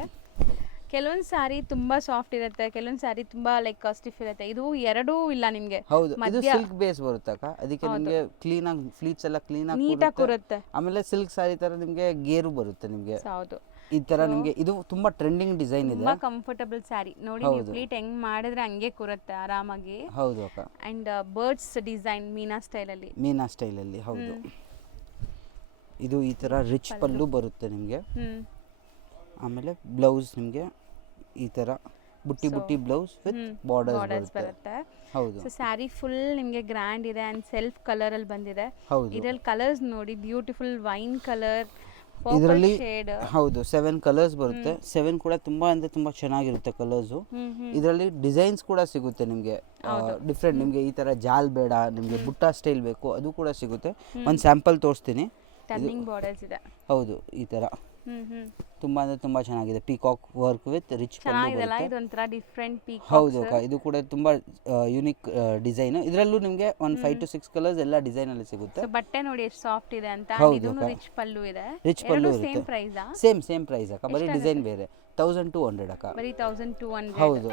ಕೆಲವೊಂದು ಸಾರಿ ತುಂಬಾ ಸಾಫ್ಟ್ ಇರುತ್ತೆ, ಕೆಲವೊಂದು ಸಾರಿ ತುಂಬಾ ಲೈಕ್ ಸ್ಟಿಫ್ ಇರುತ್ತೆ. ಇದು ಎರಡೂ ಇಲ್ಲ ನಿಮಗೆ. ಹೌದು. ಇದು ಸಿಲ್ಕ್ ಬೇಸ್ ಬರುತ್ತೆ ಅಕ್ಕ. ಅದಕ್ಕೆ ನಿಮಗೆ ಕ್ಲೀನ್ ಆಗಿ ಫ್ಲೀಟ್ಸ್ ಎಲ್ಲ ಕ್ಲೀನ್ ಆಗಿ ನೀಟಾಗಿ ಕೂರುತ್ತೆ. ಆಮೇಲೆ ಸಿಲ್ಕ್ ಸಾರಿ ತರ ನಿಮಗೆ ಗೇರು ಬರುತ್ತೆ ನಿಮಗೆ. ಹೌದು. ಈ ತರ ನಿಮಗೆ ಇದು ತುಂಬಾ ಟ್ರೆಂಡಿಂಗ್ ಡಿಸೈನ್ ಇದೆ. ತುಂಬಾ ಕಂಫರ್ಟಬಲ್ ಸ್ಯಾರಿ ನೋಡಿ, ನೀವು ಫ್ಲೀಟ್ ಹೆಂಗ್ ಮಾಡಿದ್ರೆ ಹಂಗೆ ಕೂರುತ್ತೆ ಆರಾಮಾಗಿ. ಹೌದು ಅಕ್ಕ. And birds design Meena style ಅಲ್ಲಿ. ಮೀನಾ ಸ್ಟೈಲ್ ಅಲ್ಲಿ. ಹೌದು. ಇದು ಈ ತರ ರಿಚ್ ಪಲ್ಲು ಬರುತ್ತೆ ನಿಮಗೆ. ಆಮೇಲೆ ಬ್ಲೌಸ್ ನಿಮಗೆ ಈ ತರ ಬುಟ್ಟಿ ಬುಟ್ಟಿ ಬ್ಲೌಸ್ ವಿತ್ ಬಾರ್ಡರ್ಸ್ ಬರುತ್ತೆ. ಹೌದು. ಸೊ ಸ್ಯಾರಿ ಫುಲ್ ನಿಮಗೆ ಗ್ರ್ಯಾಂಡ್ ಇದೆ ಅಂಡ್ ಸೆಲ್ಫ್ ಕಲರ್ ಅಲ್ಲಿ ಬಂದಿದೆ. ಹೌದು. ಇದರಲ್ಲಿ ಕಲರ್ಸ್ ನೋಡಿ, ಬ್ಯೂಟಿಫುಲ್ ವೈನ್ ಕಲರ್, ಇದರಲ್ಲಿ ಹೌದು 7 ಕಲರ್ಸ್ ಬರುತ್ತೆ. 7 ಕೂಡ ತುಂಬಾ ಅಂದ್ರೆ ತುಂಬಾ ಚೆನ್ನಾಗಿರುತ್ತೆ ಕಲರ್ಸು. ಇದರಲ್ಲಿ ಡಿಸೈನ್ಸ್ ಕೂಡ ಸಿಗುತ್ತೆ ನಿಮಗೆ ಡಿಫ್ರೆಂಟ್. ನಿಮಗೆ ಈ ತರ ಜಾಲ್ ಬೇಡ, ನಿಮಗೆ ಬುಟ್ಟ ಸ್ಟೈಲ್ ಬೇಕು, ಅದು ಕೂಡ ಸಿಗುತ್ತೆ. ಒಂದು ಸ್ಯಾಂಪಲ್ ತೋರಿಸ್ತೀನಿ. ಟರ್ನಿಂಗ್ ಬಾರ್ಡರ್ಸ್ ಇದೆ. ಹೌದು. ಈ ತರ ತುಂಬಾ ಅಂದ್ರೆ ತುಂಬಾ ಚೆನ್ನಾಗಿದೆ. ಪೀಕಾಕ್ ವರ್ಕ್ ವಿತ್ ರಿಚ್ ಚೆನ್ನಾಗಿದೆಲ್ಲ, ಇದು ಒಂಥರ ಡಿಫರೆಂಟ್ ಪೀಕಾಕ್. ಹೌದು ಅಕ್ಕ. ಇದು ಕೂಡ ತುಂಬಾ ಯೂನಿಕ್ ಡಿಸೈನ್. ಇದರಲ್ಲೂ ನಿಮಗೆ ಒಂದು 5 to 6 ಕಲರ್ಸ್ ಎಲ್ಲ ಡಿಸೈನ್ ಅಲ್ಲಿ ಸಿಗುತ್ತೆ. ಸೊ ಬಟ್ಟೆ ನೋಡಿ ಎಷ್ಟು ಸಾಫ್ಟ್ ಇದೆ ಅಂತ. ಇದು ರಿಚ್ ಪಲ್ಲು ಇದೆ. ರಿಚ್ ಪಲ್ಲು ಇರುತ್ತೆ. ಸೇಮ್ ಪ್ರೈಸ್ ಸೇಮ್ ಪ್ರೈಸ್ ಅಕ್ಕ. ಬರೀ ಡಿಸೈನ್ ಬೇರೆ. 1200 ಅಕ್ಕ. ಬರೀ 1200. ಹೌದು.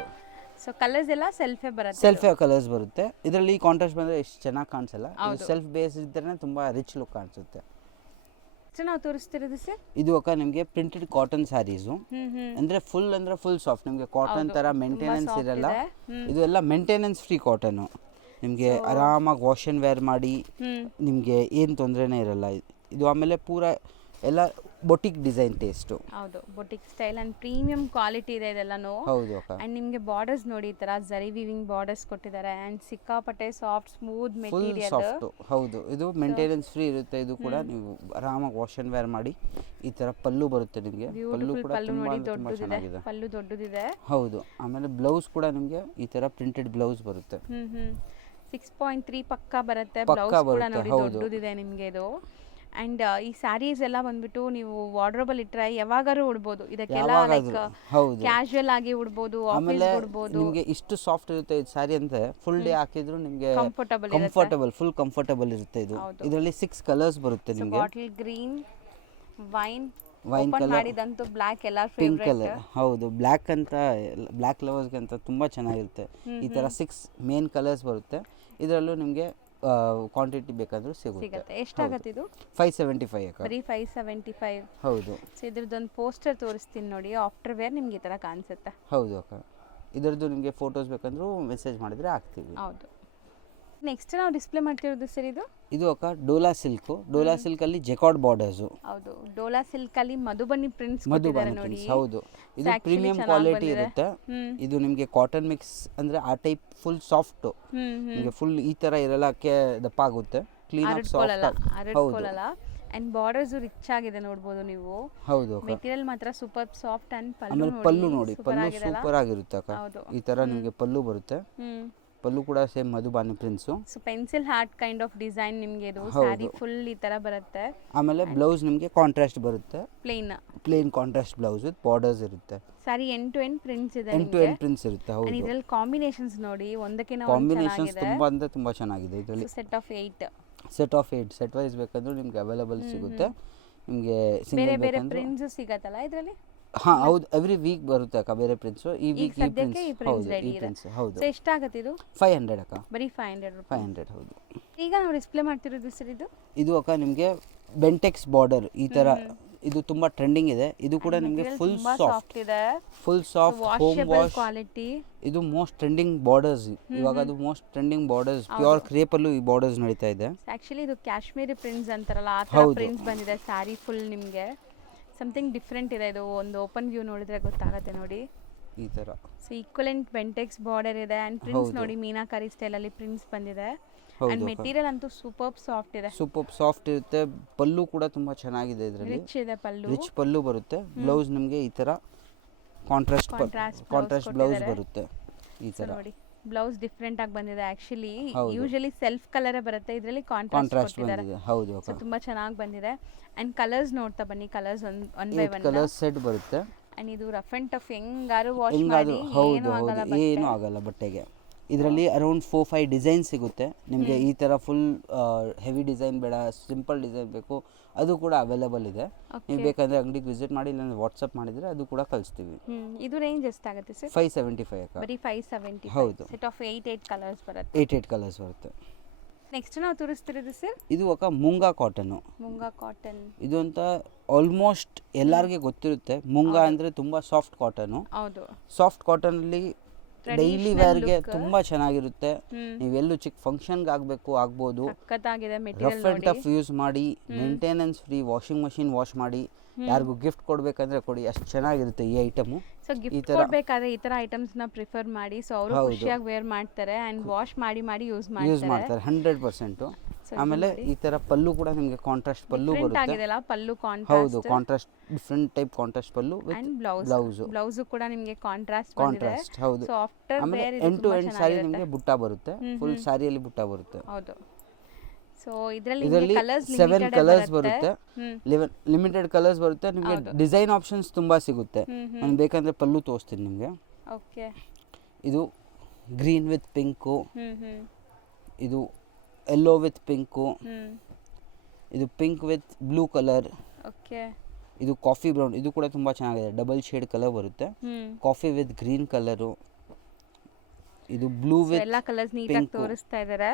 ಸೊ ಕಲರ್ಸ್ ಎಲ್ಲ ಸೆಲ್ಫೇ ಬರುತ್ತೆ. ಸೆಲ್ಫೇ ಕಲರ್ಸ್ ಬರುತ್ತೆ. ಇದರಲ್ಲಿ ಕಾಂಟ್ರಾಸ್ಟ್ ಬಂದ್ರೆ ಎಷ್ಟು ಚೆನ್ನಾಗಿ ಕಾಣಿಸಲ್ಲ. ಇದು ಸೆಲ್ಫ್ ಬೇಸ್ ಇದ್ದರೆ ತುಂಬಾ ರಿಚ್ ಲುಕ್ ಕಾಣಿಸುತ್ತೆ. ನಾವು ತೋರಿಸ್ತಿರೋದು ಸರ್, ಇದು ಅಕ್ಕ ನಿಮಗೆ ಪ್ರಿಂಟೆಡ್ ಕಾಟನ್ ಸ್ಯಾರೀಸು. ಅಂದ್ರೆ ಫುಲ್ ಸಾಫ್ಟ್. ನಿಮಗೆ ಕಾಟನ್ ತರ ಮೇಂಟೆನೆನ್ಸ್ ಇರಲ್ಲ. ಇದು ಎಲ್ಲ ಮೇಂಟೆನೆನ್ಸ್ ಫ್ರೀ ಕಾಟನ್. ನಿಮಗೆ ಆರಾಮಾಗಿ ವಾಶ್ ಅಂಡ್ ವೇರ್ ಮಾಡಿ ನಿಮಗೆ ಏನು ತೊಂದರೆನೇ ಇರಲ್ಲ. ಇದು ಆಮೇಲೆ ಪೂರಾ ಎಲ್ಲ ಬೊಟಿಕ್ ಡಿಸೈನ್ ಟೇಸ್ಟು. ಹೌದು, boutique style and premium quality ಇದೆ ಇದೆಲ್ಲನೂ. ಹೌದು ಅಕ್ಕ. ಅಂಡ್ ನಿಮಗೆ ಬಾರ್ಡರ್ಸ್ ನೋಡಿ, ಈ ತರ ಜರಿ ವೀವಿಂಗ್ ಬಾರ್ಡರ್ಸ್ ಕೊಟ್ಟಿದ್ದಾರೆ. ಅಂಡ್ ಸಿಕ್ಕಾಪಟ್ಟೆ ಸಾಫ್ಟ್ ಸ್ಮೂತ್ ಮೆಟೀರಿಯಲ್. ಸಾಫ್ಟ್. ಹೌದು. ಇದು ಮೇಂಟೆನೆನ್ಸ್ ಫ್ರೀ ಇರುತ್ತೆ. ಇದು ಕೂಡ ನೀವು ಆರಾಮಾಗಿ ವಾಶ್ ಅಂಡ್ ವೇರ್ ಮಾಡಿ. ಈ ತರ ಪಲ್ಲು ಬರುತ್ತೆ ನಿಮಗೆ. ಪಲ್ಲು ಕೂಡ ತುಂಬಾ ಚೆನ್ನಾಗಿದೆ. ಪಲ್ಲು ದೊಡ್ಡದಿದೆ. ಹೌದು. ಆಮೇಲೆ ಬ್ಲೌಸ್ ಕೂಡ ನಿಮಗೆ ಈ ತರ ಪ್ರಿಂಟೆಡ್ ಬ್ಲೌಸ್ ಬರುತ್ತೆ. 6.3 ಪಕ್ಕಾ ಬರುತ್ತೆ. ಬ್ಲೌಸ್ ಕೂಡ ನೋಡಿ ದೊಡ್ಡದಿದೆ ನಿಮಗೆ ಇದು. ಅಂಡ್ ಈ ಸ್ಯಾರೀಸ್ ಎಲ್ಲ ಬಂದ್ಬಿಟ್ಟು ನೀವು ವಾರ್ಡ್ರೋಬಲ್ ಇಟ್ಟರೆ ಯಾವಾಗಾರು ಉಡ್ಬೋದು. ಇದಕ್ಕೆಲ್ಲ ಲೈಕ್ ಕ್ಯಾಶುಯಲ್ ಆಗಿ ಉಡ್ಬೋದು, ಆಫೀಸ್ ಉಡ್ಬೋದು. ನಿಮಗೆ ಇಷ್ಟು ಸಾಫ್ಟ್ ಇರುತ್ತೆ ಈ ಸ್ಯಾರಿ ಅಂತ ಫುಲ್ ಡೇ ಹಾಕಿದ್ರು ನಿಮಗೆ ಕಂಫರ್ಟಬಲ್, ಫುಲ್ ಕಂಫರ್ಟಬಲ್ ಇರುತ್ತೆ. ಇದು ಇದರಲ್ಲಿ 6 ಕಲರ್ಸ್ ಬರುತ್ತೆ ನಿಮಗೆ. ಬಾಟಲ್ ಗ್ರೀನ್, ವೈನ್ ಕಲರ್ ಮಾಡಿದಂತೂ ಬ್ಲ್ಯಾಕ್ ಎಲ್ಲ ಪಿಂಕ್ ಕಲರ್. ಹೌದು. ಬ್ಲ್ಯಾಕ್ ಅಂತ, ಬ್ಲ್ಯಾಕ್ ಲವರ್ಸ್ಗೆ ಅಂತ ತುಂಬಾ ಚೆನ್ನಾಗಿರುತ್ತೆ. ಈ ತರ 6 ಮೇನ್ ಕಲರ್ಸ್ ಬರುತ್ತೆ. ಇದರಲ್ಲೂ ನಿಮಗೆ ಕ್ವಾಂಟಿಟಿ ಬೇಕಾದ್ರೂ ಸಿಗುತ್ತೆ. ಎಷ್ಟಾಗುತ್ತೆ ಇದು? 575 ಅಕ್ಕ. ಬರೀ 575. ಹೌದು. ಸೊ ಇದ್ರದ್ದೊಂದು ಪೋಸ್ಟರ್ ತೋರಿಸ್ತೀನಿ ನೋಡಿ, ಆಫ್ಟರ್ ವೇರ್ ನಿಮ್ಗೆ ಈ ತರ ಕಾಣಿಸುತ್ತೆ. ಹೌದು ಅಕ್ಕ. ಇದರದ್ದು ನಿಮಗೆ ಫೋಟೋಸ್ ಬೇಕಂದ್ರೂ ಮೆಸೇಜ್ ಮಾಡಿದ್ರೆ ಹಾಕ್ತೀವಿ. ಹೌದು. ನೆಕ್ಸ್ಟ್ ನಾವು ಡಿಸ್ಪ್ಲೇ ಮಾಡ್ತಿರೋದು ಸರ್ ಇದು ಅಕ್ಕ ಡೋಲಾ ಸಿಲ್ಕ್. ಡೋಲಾ ಸಿಲ್ಕ್ ಅಲ್ಲಿ ಜೆಕಾರ್ಡ್ ಬಾರ್ಡರ್ಸ್. ಹೌದು. ಡೋಲಾ ಸಿಲ್ಕ್ ಅಲ್ಲಿ ಮಧುಬನಿ ಪ್ರಿಂಟ್ಸ್ ಕೊಟ್ಟಿದ್ದಾರೆ ನೋಡಿ. ಹೌದು. ಇದು ಪ್ರೀಮಿಯಂ ಕ್ವಾಲಿಟಿ ಇರುತ್ತೆ. ಇದು ನಿಮಗೆ ಕಾಟನ್ ಮಿಕ್ಸ್ ಅಂದ್ರೆ ಆ ಟೈಪ್ ಫುಲ್ ಸಾಫ್ಟ್. ನಿಮಗೆ ಫುಲ್ ಈ ತರ ಇರಲಕ್ಕೆ ದಪ್ಪ ಆಗುತ್ತೆ. ಕ್ಲೀನ್ ಆಗಿ ಸಾಫ್ಟ್. ಹೌದು. ಅಂಡ್ ಬಾರ್ಡರ್ಸ್ ರಿಚ್ ಆಗಿದೆ ನೋಡಬಹುದು ನೀವು. ಹೌದು. ಮೆಟೀರಿಯಲ್ ಮಾತ್ರ ಸೂಪರ್ ಸಾಫ್ಟ್ ಅಂಡ್ ಪಲ್ಲು ನೋಡಿ. ಪಲ್ಲು ಸೂಪರ್ ಆಗಿರುತ್ತೆ ಅಕ್ಕ. ಈ ತರ ನಿಮಗೆ ಪಲ್ಲು ಬರುತ್ತೆ. ಪಲ್ಲು ಕೂಡ same Madhubani prints. So pencil heart kind of design ನಿಮಗೆ ಇದು ಸ್ಯಾರಿ ಫುಲ್ ಈ ತರ ಬರುತ್ತೆ. ಆಮೇಲೆ ಬ್ಲೌಸ್ ನಿಮಗೆ ಕಾಂಟ್ರಾಸ್ಟ್ ಬರುತ್ತೆ, plain contrast blouse with borders ಇರುತ್ತೆ. Sari end to end prints ಇದೆ, ಎಂಡ್ ಟು ಎಂಡ್ ಪ್ರಿಂಟ್ಸ್ ಇರುತ್ತೆ. ಹೌದು, ಇದರಲ್ಲಿ ಕಾಂಬಿನೇಷನ್ಸ್ ನೋಡಿ ಒಂದಕ್ಕಿಂತ ಕಾಂಬಿನೇಷನ್ಸ್ ತುಂಬಾ ಅಂದ್ರೆ ತುಂಬಾ ಚೆನ್ನಾಗಿದೆ ಇದರಲ್ಲಿ. ಸೆಟ್ ಆಫ್ 8 ಸೆಟ್ ವೈಸ್ ಬೇಕಂದ್ರೆ ನಿಮ್ಗೆ ಅವೈಲೇಬಲ್ ಸಿಗುತ್ತೆ. ನಿಮಗೆ ಬೇರೆ ಬೇರೆ ಪ್ರಿಂಟ್ಸ್ ಸಿಗತ್ತಲ್ಲ ಇದರಲ್ಲಿ. ಹಾಂ ಹೌದು, ಎವ್ರಿ ವೀಕ್ ಬರುತ್ತೆ ಅಕ್ಕ ಬೇರೆ ಪ್ರಿಂಟ್ಸು. ಈ ವೀಕ್ ಈ ಪ್ರಿಂಟ್ಸ್ ಹೌದು, ಈ ಪ್ರಿಂಟ್ಸ್ ಹೌದು. ಸೊ ಎಷ್ಟಾಗುತ್ತೆ ಇದು? 500 ಅಕ್ಕ, ಬರೀ 500 ರೂಪಾಯಿ. 500 ಹೌದು. ಈಗ ನಾವು ಡಿಸ್ಪ್ಲೇ ಮಾಡ್ತಿರೋದು ಸರ್ ಇದು ಅಕ್ಕ ನಿಮಗೆ ಬೆಂಟೆಕ್ಸ್ ಬಾರ್ಡರ್ ಈ ತರ, ಇದು ತುಂಬಾ ಟ್ರೆಂಡಿಂಗ್ ಇದೆ. ಇದು ಕೂಡ ನಿಮಗೆ ಫುಲ್ ಸಾಫ್ಟ್ ಇದೆ, ಹೋಮ್ ವಾಶ್ ಕ್ವಾಲಿಟಿ. ಇದು ಮೋಸ್ಟ್ ಟ್ರೆಂಡಿಂಗ್ ಬಾರ್ಡರ್ಸ್ ಇವಾಗ, ಅದು most trending borders. Pure crepe ಅಲ್ಲೂ ಈ ಬಾರ್ಡರ್ಸ್ ನಡೀತಾ ಇದೆ. ಆಕ್ಚುಲಿ ಇದು ಕಾಶ್ಮೀರಿ ಪ್ರಿಂಟ್ಸ್ ಅಂತಾರಲ್ಲ ಆ ತರ ಪ್ರಿಂಟ್ಸ್ ಬಂದಿದೆ. ಸ್ಯಾರಿ ಫುಲ್ ನಿಮಗೆ ಸಮಥಿಂಗ್ ಡಿಫ್ರೆಂಟ್ ಇದೆ. ಇದು ಒಂದು ಓಪನ್ ವ್ಯೂ ನೋಡಿದ್ರೆ ಗೊತ್ತಾಗುತ್ತೆ ನೋಡಿ ಈ ತರ. ಸೊ ಈಕ್ವಲೆಂಟ್ ಬೆಂಟೆಕ್ಸ್ ಬಾರ್ಡರ್ ಇದೆ ಅಂಡ್ ಪ್ರಿಂಟ್ಸ್ ನೋಡಿ ಮೀನಾಕಾರಿ ಸ್ಟೈಲ್ ಅಲ್ಲಿ ಪ್ರಿಂಟ್ಸ್ ಬಂದಿದೆ. ಅಂಡ್ ಮೆಟೀರಿಯಲ್ ಅಂತೂ ಸೂಪರ್ ಸಾಫ್ಟ್ ಇದೆ, ಸೂಪರ್ ಸಾಫ್ಟ್ ಇರುತ್ತೆ. ಪಲ್ಲು ಕೂಡ ತುಂಬಾ ಚೆನ್ನಾಗಿದೆ, ಇದರಲ್ಲಿ ರಿಚ್ ಇದೆ ಪಲ್ಲು, ರಿಚ್ ಪಲ್ಲು ಬರುತ್ತೆ. ಬ್ಲೌಸ್ ನಿಮಗೆ ಈ ತರ ಕಾಂಟ್ರಾಸ್ಟ್ ಬ್ಲೌಸ್ ಬರುತ್ತೆ ಈ ತರ ನೋಡಿ. ಬ್ಲೌಸ್ ಡಿಫ್ರೆಂಟ್ ಆಗಿ ಬಂದಿದೆ. ಆಕ್ಚುಲಿ ಯೂಶುವಲಿ ಸೆಲ್ಫ್ ಕಲರ್ ಬರುತ್ತೆ, ಇದರಲ್ಲಿ ಕಾಂಟ್ರಾಸ್ಟ್ ಬಂದಿದೆ. ಹೌದು ಅಕ್ಕ, ಸೊ ತುಂಬಾ ಚೆನ್ನಾಗಿ ಬಂದಿದೆ. ಅಂಡ್ ಕಲರ್ಸ್ ನೋಡ್ತಾ ಬನ್ನಿ, colours one by one colours set ಬರುತ್ತೆ. ಅಂಡ್ ಇದು ರಫ್ ಅಂಡ್ ಟಫ್ ಹೆಂಗಾರು ವಾಶ್ ಹೆಂಗಾದ್ರು ಮಾಡಿ ಹೌದು ಹೌದು ಏನು ಆಗಲ್ಲ ಬಟ್ಟೆಗೆ. ಇದರಲ್ಲಿ ಅರೌಂಡ್ 4-5 ಡಿಸೈನ್ ಸಿಗುತ್ತೆ ನಿಮಗೆ. ಈ ಥರ ಫುಲ್ ಹೆವಿ ಡಿಸೈನ್ ಬೇಡ, ಸಿಂಪಲ್ ಡಿಸೈನ್ ಬೇಕು, ಅದು ಕೂಡ ಅವೈಲೇಬಲ್ ಇದೆ. ನೀವು ಬೇಕಂದ್ರೆ ಅಂಗಡಿಗೆ ವಿಸಿಟ್ ಮಾಡಿ, ಇಲ್ಲ ವಾಟ್ಸಪ್ ಮಾಡಿದರೆ ಅದು ಕೂಡ ಕಳಿಸ್ತೀವಿ. ಇದು ರೇಂಜ್ ಎಷ್ಟಾಗುತ್ತೆ ಸರ್? 575 ಅಕ್ಕ, ಬರೀ 575. ಹೌದು, ಸೆಟ್ ಆಫ್ 8 ಕಲರ್ಸ್ ಬರುತ್ತೆ. 8 ಕಲರ್ಸ್ ಬರುತ್ತೆ. ನೆಕ್ಸ್ಟ್ ನಾವು ತೋರಿಸ್ತಿರೋದು ಸರ್ ಇದು ಅಕ್ಕ ಮುಂಗಾ ಕಾಟನ್. ಇದು ಅಂತ ಆಲ್ಮೋಸ್ಟ್ ಎಲ್ಲರಿಗೆ ಗೊತ್ತಿರುತ್ತೆ. ಮುಂಗಾ ಅಂದ್ರೆ ತುಂಬಾ ಸಾಫ್ಟ್ ಕಾಟನ್. ಹೌದು, ಸಾಫ್ಟ್ ಕಾಟನ್ ಅಲ್ಲಿ ಡೈಲಿ ವೇರ್ಗೆ ತುಂಬಾ ಚೆನ್ನಾಗಿರುತ್ತೆ. ನೀವೆಲ್ಲೂ ಚಿಕ್ಕ ಫಂಕ್ಷನ್ಗೆ ಆಗ್ಬೋದು. ರಫ್ ಅಂಡ್ ಟಫ್ ಯೂಸ್ ಮಾಡಿ, maintenance free, washing machine wash ಮಾಡಿ ಯಾರಿಗೂ ಗಿಫ್ಟ್ ಕೊಡ್ಬೇಕಂದ್ರೆ ಕೊಡಿ, ಅಷ್ಟು ಚೆನ್ನಾಗಿರುತ್ತೆ ಈ ಐಟಮು. ಸೊ ಗಿಫ್ಟ್ ಕೊಡ್ಬೇಕಾದ್ರೆ ಈ ತರ ಐಟಮ್ಸ್ ನ ಪ್ರಿಫರ್ ಮಾಡಿ, ಸೊ ಅವರು ಖುಷಿಯಾಗಿ ವೇರ್ ಮಾಡ್ತಾರೆ ಅಂಡ್ ವಾಶ್ ಮಾಡಿ ಯೂಸ್ ಮಾಡ್ತಾರೆ 100%. ಆಮೇಲೆ ಈ ತರ ಪಲ್ಲು ಕೂಡ ನಿಮಗೆ ಕಾಂಟ್ರಾಸ್ಟ್ ಪಲ್ಲು ಬರುತ್ತೆ. ಹೌದು, contrast different type contrast pallu with blouse ಕೂಡ ನಿಮಗೆ ಕಾಂಟ್ರಾಸ್ಟ್ ಹೌದು. ಆಮೇಲೆ ಎಂಡ್ ಟು ಎಂಡ್ ಸಾರಿ ನಿಮಗೆ ಬುಟ್ಟ ಬರುತ್ತೆ, ಫುಲ್ ಸಾರಿಯಲ್ಲಿ ಬುಟ್ಟ ಬರುತ್ತೆ. ಹೌದು. ಸೊ ಇದರಲ್ಲಿ 7 ಕಲರ್ಸ್ ಬರುತ್ತೆ, ಲಿಮಿಟೆಡ್ ಕಲರ್ಸ್ ಬರುತ್ತೆ. ನಿಮಗೆ ಡಿಸೈನ್ ಆಪ್ಷನ್ಸ್ ತುಂಬಾ ಸಿಗುತ್ತೆ. ನಾನು ಬೇಕಂದ್ರೆ ಪಲ್ಲು ತೋರಿಸ್ತೀನಿ ನಿಮಗೆ. ಓಕೆ, ಇದು ಗ್ರೀನ್ ವಿತ್ ಪಿಂಕು, ಇದು ಯೆಲ್ಲೋ ವಿತ್ ಪಿಂಕು, ಇದು ಪಿಂಕ್ ವಿತ್ ಬ್ಲೂ ಕಲರ್, ಇದು ಕಾಫಿ ಬ್ರೌನ್. ಇದು ಕೂಡ ತುಂಬಾ ಚೆನ್ನಾಗಿದೆ, ಡಬಲ್ ಶೇಡ್ ಕಲರ್ ಬರುತ್ತೆ. ಕಾಫಿ ವಿತ್ ಗ್ರೀನ್ ಕಲರು, ಇದು ಬ್ಲೂ ವಿತ್ ಎಲ್ಲ ಕಲರ್ಸ್ ನೀಟಾಗಿ ತೋರಿಸ್ತಾ ಇದ್ದಾರೆ.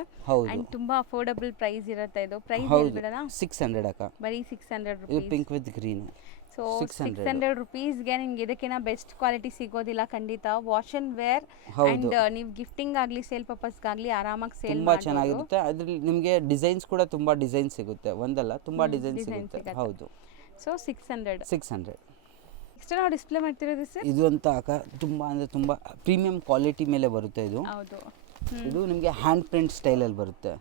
ಅಂಡ್ ತುಂಬಾ ಅಫೋರ್ಡಬಲ್ ಪ್ರೈಸ್ ಇರುತ್ತೆ. ಇದು ಪ್ರೈಸ್ ಹೇಳ್ಬಿಡೋಣ, 600 ಅಕ್ಕ, ಬರೀ 600 ಇದು rupees. Pink with green. So 600 ರೂಪೀಸ್ಗೆ ನಿಮ್ಗೆ ಇದಕ್ಕಿಂತ ಬೆಸ್ಟ್ ಕ್ವಾಲಿಟಿ ಸಿಗೋದಿಲ್ಲ ಖಂಡಿತ. ವಾಶ್ ಅಂಡ್ ವೇರ್ ಅಂಡ್ ನೀವು ಗಿಫ್ಟಿಂಗ್ ಆಗಲಿ ಸೇಲ್ ಪರ್ಪಸ್ಗಾಗಲಿ ಆರಾಮಾಗಿ ಸೇಲ್ ತುಂಬಾ ಚೆನ್ನಾಗಿರುತ್ತೆ. ಅದ್ರಲ್ಲಿ ನಿಮಗೆ ಡಿಸೈನ್ಸ್ ಕೂಡ ತುಂಬಾ ಡಿಸೈನ್ ಸಿಗುತ್ತೆ, ಒಂದಲ್ಲ ತುಂಬಾ ಡಿಸೈನ್ ಸಿಗುತ್ತೆ. ಹೌದು, ಸೊ 600. ನೆಕ್ಸ್ಟ್ ನಾವು ಡಿಸ್ಪ್ಲೇ ಮಾಡ್ತಿರೋದು ಸರ್, ಇದು ಅಂತ ಅಕ್ಕ ತುಂಬಾ ಅಂದ್ರೆ ತುಂಬಾ ಪ್ರೀಮಿಯಂ ಕ್ವಾಲಿಟಿ ಮೇಲೆ ಬರುತ್ತೆ ಇದು. ಹೌದು, ಇದು ನಿಮಗೆ ಹ್ಯಾಂಡ್ ಪ್ರಿಂಟ್ ಸ್ಟೈಲ್ ಅಲ್ಲಿ ಬರುತ್ತೆ,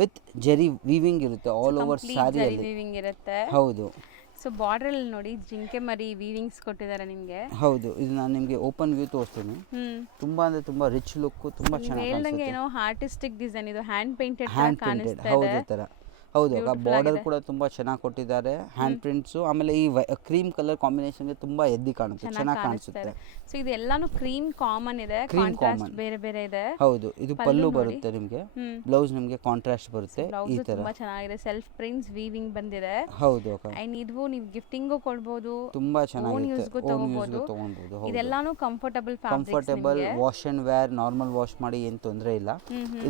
ವಿತ್ ಜೆರಿ ವೀವಿಂಗ್ ಇರುತ್ತೆ ಆಲ್ ಓವರ್ ಸಾರಿಯಲ್ಲಿ. ವೀವಿಂಗ್ ಇರುತ್ತೆ. ಹೌದು. ಸೊ ಬಾರ್ಡರ್ ಅಲ್ಲಿ ನೋಡಿ ಜಿಂಕೆ ಮರಿ ವೀವಿಂಗ್ಸ್ ಕೊಟ್ಟಿದ್ದಾರೆ ನಿಮಗೆ. ಹೌದು, ಇದು ನಾನು ನಿಮಗೆ ಓಪನ್ ವ್ಯೂ ತೋರಿಸ್ತೀನಿ. ತುಂಬಾ ಅಂದ್ರೆ ತುಂಬಾ ರಿಚ್ ಲುಕ್, ತುಂಬಾ ಚೆನ್ನಾಗಿ ಕಾಣಿಸುತ್ತೆ. ಏನೋ ಆರ್ಟಿಸ್ಟಿಕ್ ಡಿಸೈನ್, ಇದು ಹ್ಯಾಂಡ್ ಪೇಂಟೆಡ್ ಕಾಣಿಸ್ತಾ ಇದೆ. ಹೌದು ತರ. ಹೌದು, ಬಾರ್ಡರ್ ಕೂಡ ತುಂಬಾ ಚೆನ್ನಾಗಿ ಕೊಟ್ಟಿದ್ದಾರೆ, ಹ್ಯಾಂಡ್ ಪ್ರಿಂಟ್ಸ್. ಆಮೇಲೆ ಈ ಕ್ರೀಮ್ ಕಲರ್ ಕಾಂಬಿನೇಷನ್ಗೆ ತುಂಬಾ ಎದ್ದಿ ಕಾಣುತ್ತೆ, ಚೆನ್ನಾಗಿ ಕಾಣಿಸುತ್ತೆ. ಸೊ ಇದು ಎಲ್ಲಾನು ಕ್ರೀಮ್ ಕಾಮನ್ ಇದೆ, ಕಾಂಟ್ರಾಸ್ಟ್ ಬೇರೆ ಬೇರೆ ಇದೆ. ಹೌದು, ಇದು ಪಲ್ಲು ಬರುತ್ತೆ ನಿಮಗೆ, ಬ್ಲೌಸ್ ನಿಮಗೆ ಕಾಂಟ್ರಾಸ್ಟ್ ಬರುತ್ತೆ. ಈ ತರ ತುಂಬಾ ಚೆನ್ನಾಗಿದೆ, ಸೆಲ್ಫ್ ಪ್ರಿಂಟ್ಸ್ ವೀವಿಂಗ್ ಬಂದಿದೆ. ಹೌದು ಅಕ್ಕ, ಅಂಡ್ ಇದು ನೀವು ಗಿಫ್ಟಿಂಗ್ ಕೊಡಬಹುದು, ತುಂಬಾ ಚೆನ್ನಾಗಿದೆ, ತಗೋಬಹುದು. ಇದೆಲ್ಲಾನು comfortable fabrics, comfortable wash and wear, normal wash ಮಾಡಿ ಏನು ತೊಂದರೆ ಇಲ್ಲ.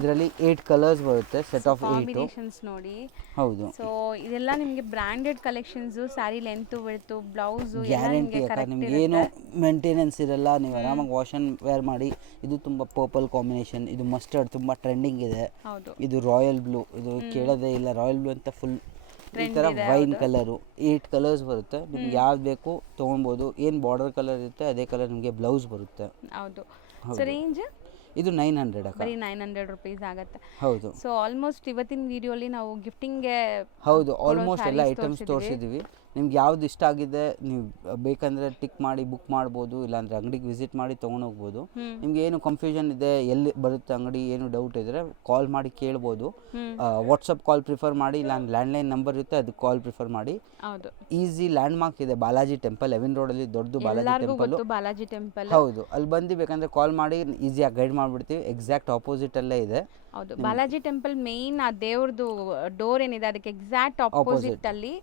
ಇದರಲ್ಲಿ 8 ಕಲರ್ಸ್ ಬರುತ್ತೆ, ಸೆಟ್ ಆಫ್ 8 ಕಾಂಬಿನೇಷನ್ಸ್ ನೋಡಿ. ಹೌದು. ಸೊ ಇದೆಲ್ಲ ನಿಮಗೆ branded collections, sari length width blouse guarantee ಅಕ್ಕ, ನಿಮ್ಗೆ ಏನು ಮೇಂಟೆನೆನ್ಸ್ ಇರಲ್ಲ, ನೀವು ಆರಾಮಾಗಿ ವಾಶ್ ಅಂಡ್ ವೇರ್ ಮಾಡಿ. ಇದು ತುಂಬಾ ಪರ್ಪಲ್ ಕಾಂಬಿನೇಷನ್, ಇದು ಮಸ್ಟರ್ಡ್ ತುಂಬಾ ಟ್ರೆಂಡಿಂಗ್ ಇದೆ. ಇದು ರಾಯಲ್ ಬ್ಲೂ, ಇದು ಕೇಳೋದೇ ಇಲ್ಲ, ರಾಯಲ್ ಬ್ಲೂ ಅಂತ ಫುಲ್ ಈ ತರ ವೈನ್ ಕಲರು. 8 ಕಲರ್ಸ್ ಬರುತ್ತೆ, ನಿಮ್ಗೆ ಯಾವ್ದು ಬೇಕು ತೊಗೊಬೋದು. ಏನು ಬಾರ್ಡರ್ ಕಲರ್ ಇರುತ್ತೆ ಅದೇ ಕಲರ್ ನಿಮಗೆ ಬ್ಲೌಸ್ ಬರುತ್ತೆ. ಹೌದು. ಸೊ ರೇಂಜ್ ಇದು 900 ಅಕ್ಕ, ಬರೀ 900 ರೂಪೀಸ್ ಆಗುತ್ತೆ. ಹೌದು. ಸೊ ಆಲ್ಮೋಸ್ಟ್ ಇವತ್ತಿನ ವಿಡಿಯೋಲಿ ನಾವು ಗಿಫ್ಟಿಂಗ್ಗೆ ಹೌದು ಆಲ್ಮೋಸ್ಟ್ ಎಲ್ಲ ಐಟಮ್ಸ್ ತೋರಿಸಿದೀವಿ. ನಿಮ್ಗೆ ಯಾವ್ದು ಇಷ್ಟ ಆಗಿದೆ ನೀವು ಬೇಕಂದರೆ ಟಿಕ್ ಮಾಡಿ ಬುಕ್ ಮಾಡ್ಬೋದು, ಇಲ್ಲಾಂದರೆ ಅಂಗಡಿಗೆ ವಿಸಿಟ್ ಮಾಡಿ ತೊಗೊಂಡೋಗ್ಬೋದು. ನಿಮ್ಗೆ ಏನು ಕನ್ಫ್ಯೂಷನ್ ಇದೆ, ಎಲ್ಲಿ ಬರುತ್ತೆ ಅಂಗಡಿ, ಏನು ಡೌಟ್ ಇದ್ದರೆ ಕಾಲ್ ಮಾಡಿ ಕೇಳ್ಬೋದು. ವಾಟ್ಸಪ್ ಕಾಲ್ ಪ್ರಿಫರ್ ಮಾಡಿ, ಇಲ್ಲ ಲ್ಯಾಂಡ್ಲೈನ್ ನಂಬರ್ ಇರುತ್ತೆ ಅದಕ್ಕೆ ಕಾಲ್ ಪ್ರಿಫರ್ ಮಾಡಿ. ಹೌದು, ಈಸಿ ಲ್ಯಾಂಡ್ ಮಾರ್ಕ್ ಇದೆ ಬಾಲಾಜಿ ಟೆಂಪಲ್, ಎವಿನ್ ರೋಡಲ್ಲಿ ದೊಡ್ಡದು ಬಾಲಾಜಿ ಟೆಂಪಲ್. ಹೌದು, ಅಲ್ಲಿ ಬಂದು ಬೇಕಂದ್ರೆ ಕಾಲ್ ಮಾಡಿ ಈಸಿಯಾಗಿ ಗೈಡ್ ಮಾಡಿಬಿಡ್ತೀವಿ. ಎಕ್ಸಾಕ್ಟ್ ಆಪೋಸಿಟ್ ಅಲ್ಲೇ ಇದೆ. ಹೌದು, ಬಾಲಾಜಿ ಟೆಂಪಲ್ ಮೇನ್ ಆ ದೇವ್ರದ್ದು ಡೋರ್ ಏನಿದೆ ಅದಕ್ಕೆ ಎಕ್ಸಾಕ್ಟ್ ಆಪೋಸಿಟ್ ಅಲ್ಲಿ.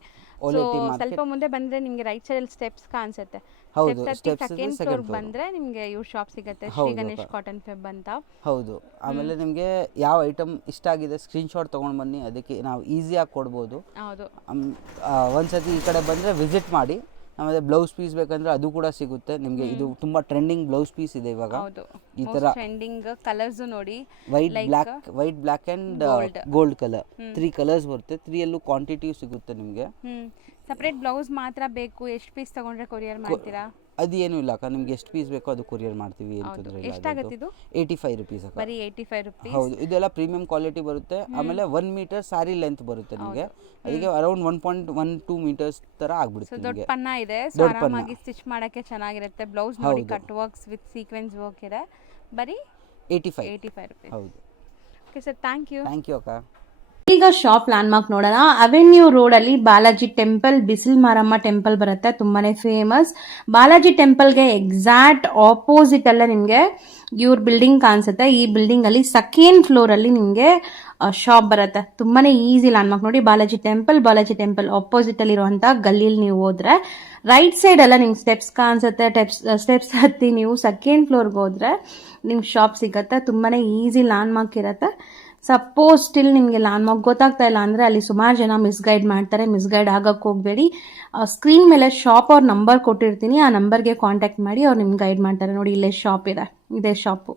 ಸ್ವಲ್ಪ ಮುಂದೆ ಬಂದ್ರೆ ನಿಮ್ಗೆ ರೈಟ್ ಸೈಡ್ ಅಲ್ಲಿ ಸ್ಟೆಪ್ಸ್ ಕಾಣಿಸುತ್ತೆ. ಸೆಕೆಂಡ್ ಫ್ಲೋರ್ ಬಂದ್ರೆ ನಿಮ್ಗೆ ಇವ್ರ ಶಾಪ್ ಸಿಗುತ್ತೆ, ಶ್ರೀ ಗಣೇಶ್ ಕಾಟನ್ ಫೆಬ್ ಅಂತ. ಹೌದು, ಆಮೇಲೆ ನಿಮ್ಗೆ ಯಾವ ಐಟಮ್ ಇಷ್ಟ ಆಗಿದೆ ಸ್ಕ್ರೀನ್ ಶಾಟ್ ತಗೊಂಡ್ ಬನ್ನಿ, ಅದಕ್ಕೆ ನಾವು ಈಸಿಯಾಗಿ ಕೊಡ್ಬೋದು. ಹೌದು, ಒಂದ್ಸತಿ ಈ ಕಡೆ ಬಂದ್ರೆ ವಿಸಿಟ್ ಮಾಡಿ. ಆಮೇಲೆ ಬ್ಲೌಸ್ ಪೀಸ್ ಬೇಕಂದ್ರೆ ಅದು ಕೂಡ ಸಿಗುತ್ತೆ ನಿಮಗೆ. ಇದು ತುಂಬಾ ಟ್ರೆಂಡಿಂಗ್ ಬ್ಲೌಸ್ ಪೀಸ್ ಇದೆ ಇವಾಗ. ಈ ತರ ಟ್ರೆಂಡಿಂಗ್ ಕಲರ್ಸ್ ನೋಡಿ, white black and gold colour 3 colours ಬರುತ್ತೆ. 3 ಅಲ್ಲೂ ಕ್ವಾಂಟಿಟಿ ಸಿಗುತ್ತೆ ನಿಮಗೆ. ಸಪರೇಟ್ ಬ್ಲೌಸ್ ಮಾತ್ರ ಬೇಕು, ಎಷ್ಟು ಪೀಸ್ ತಗೊಂಡ್ರೆ ಕೊರಿಯರ್ ಮಾಡ್ತೀರಾ? ಅದೇನು ಇಲ್ಲ ಅಕ್ಕ, ನಿಮ್ಗೆ ಎಷ್ಟು ಪೀಸ್ ಬೇಕೋ ಅದು ಕೊರಿಯರ್ ಮಾಡ್ತೀವಿ. ಎಷ್ಟಾಗುತ್ತೆ ಇದು? 85 ರುಪೀಸ್ ಅಕ್ಕ. ಬರೀ 85 ರೂಪೀಸ್. ಹೌದು, ಇದೆಲ್ಲ ಪ್ರೀಮಿಯಂ ಕ್ವಾಲಿಟಿ ಬರುತ್ತೆ. ಆಮೇಲೆ 1 ಮೀಟರ್ ಸ್ಯಾರಿ ಲೆಂತ್ ಬರುತ್ತೆ ನಿಮಗೆ. ಅದಕ್ಕೆ ಅರೌಂಡ್ 1.12 ಮೀಟರ್ಸ್ ತರ ಆಗ್ಬಿಡುತ್ತೆ. ದೊಡ್ಡ ಪನ್ನ ಇದೆ, ಆರಾಮಾಗಿ ಸ್ಟಿಚ್ ಮಾಡಕ್ಕೆ ಚೆನ್ನಾಗಿರುತ್ತೆ. ಬ್ಲೌಸ್ ನೋಡಿ cut works with sequence work ಇದೆ. ಬರೀ 85 ರೂಪೀಸ್. ಹೌದು. ಓಕೆ ಸರ್, ಥ್ಯಾಂಕ್ ಯು ಅಕ್ಕ. ಈಗ ಶಾಪ್ ಲ್ಯಾಂಡ್ ಮಾರ್ಕ್ ನೋಡೋಣ. ಅವೆನ್ಯೂ ರೋಡ್ ಅಲ್ಲಿ ಬಾಲಾಜಿ ಟೆಂಪಲ್, ಬಿಸಿಲ್ ಮಾರಮ್ಮ ಟೆಂಪಲ್ ಬರುತ್ತೆ, ತುಂಬಾನೇ ಫೇಮಸ್. ಬಾಲಾಜಿ ಟೆಂಪಲ್ಗೆ ಎಕ್ಸಾಕ್ಟ್ ಆಪೋಸಿಟ್ ಅಲ್ಲೇ ನಿಮ್ಗೆ ಇವ್ರ ಬಿಲ್ಡಿಂಗ್ ಕಾಣಿಸುತ್ತೆ. ಈ ಬಿಲ್ಡಿಂಗ್ ಅಲ್ಲಿ ಸೆಕೆಂಡ್ ಫ್ಲೋರ್ ಅಲ್ಲಿ ನಿಮ್ಗೆ ಶಾಪ್ ಬರುತ್ತೆ. ತುಂಬಾನೇ ಈಸಿ ಲ್ಯಾಂಡ್ ಮಾರ್ಕ್ ನೋಡಿ. ಬಾಲಾಜಿ ಟೆಂಪಲ್ ಆಪೋಸಿಟ್ ಅಲ್ಲಿ ಇರುವಂತ ಗಲ್ಲಿಯಲ್ಲಿ ನೀವು ಹೋದ್ರೆ ರೈಟ್ ಸೈಡ್ ಎಲ್ಲ ನಿಮ್ಗೆ ಸ್ಟೆಪ್ಸ್ ಕಾಣಿಸುತ್ತೆ. ಸ್ಟೆಪ್ಸ್ ಹತ್ತಿ ನೀವು ಸೆಕೆಂಡ್ ಫ್ಲೋರ್ಗೆ ಹೋದ್ರೆ ನಿಮ್ಗೆ ಶಾಪ್ ಸಿಗತ್ತೆ. ತುಂಬಾನೇ ಈಸಿ ಲ್ಯಾಂಡ್ ಮಾರ್ಕ್ ಇರುತ್ತೆ. ಸಪೋಸ್ ಸ್ಟಿಲ್ ನಿಮಗೆ ಲ್ಯಾಂಡ್ ಮಾರ್ಕ್ ಗೊತ್ತಾಗ್ತಾ ಇಲ್ಲ ಅಂದರೆ ಅಲ್ಲಿ ಸುಮಾರು ಜನ ಮಿಸ್ಗೈಡ್ ಮಾಡ್ತಾರೆ. ಮಿಸ್ಗೈಡ್ ಆಗಕ್ಕೆ ಹೋಗಬೇಡಿ. ಸ್ಕ್ರೀನ್ ಮೇಲೆ ಶಾಪ್ ಅವ್ರ ನಂಬರ್ ಕೊಟ್ಟಿರ್ತೀನಿ, ಆ ನಂಬರ್ಗೆ ಕಾಂಟ್ಯಾಕ್ಟ್ ಮಾಡಿ ಅವ್ರು ನಿಮ್ಗೆ ಗೈಡ್ ಮಾಡ್ತಾರೆ. ನೋಡಿ, ಇಲ್ಲೇ ಶಾಪ್ ಇದೆ, ಇದೇ ಶಾಪು.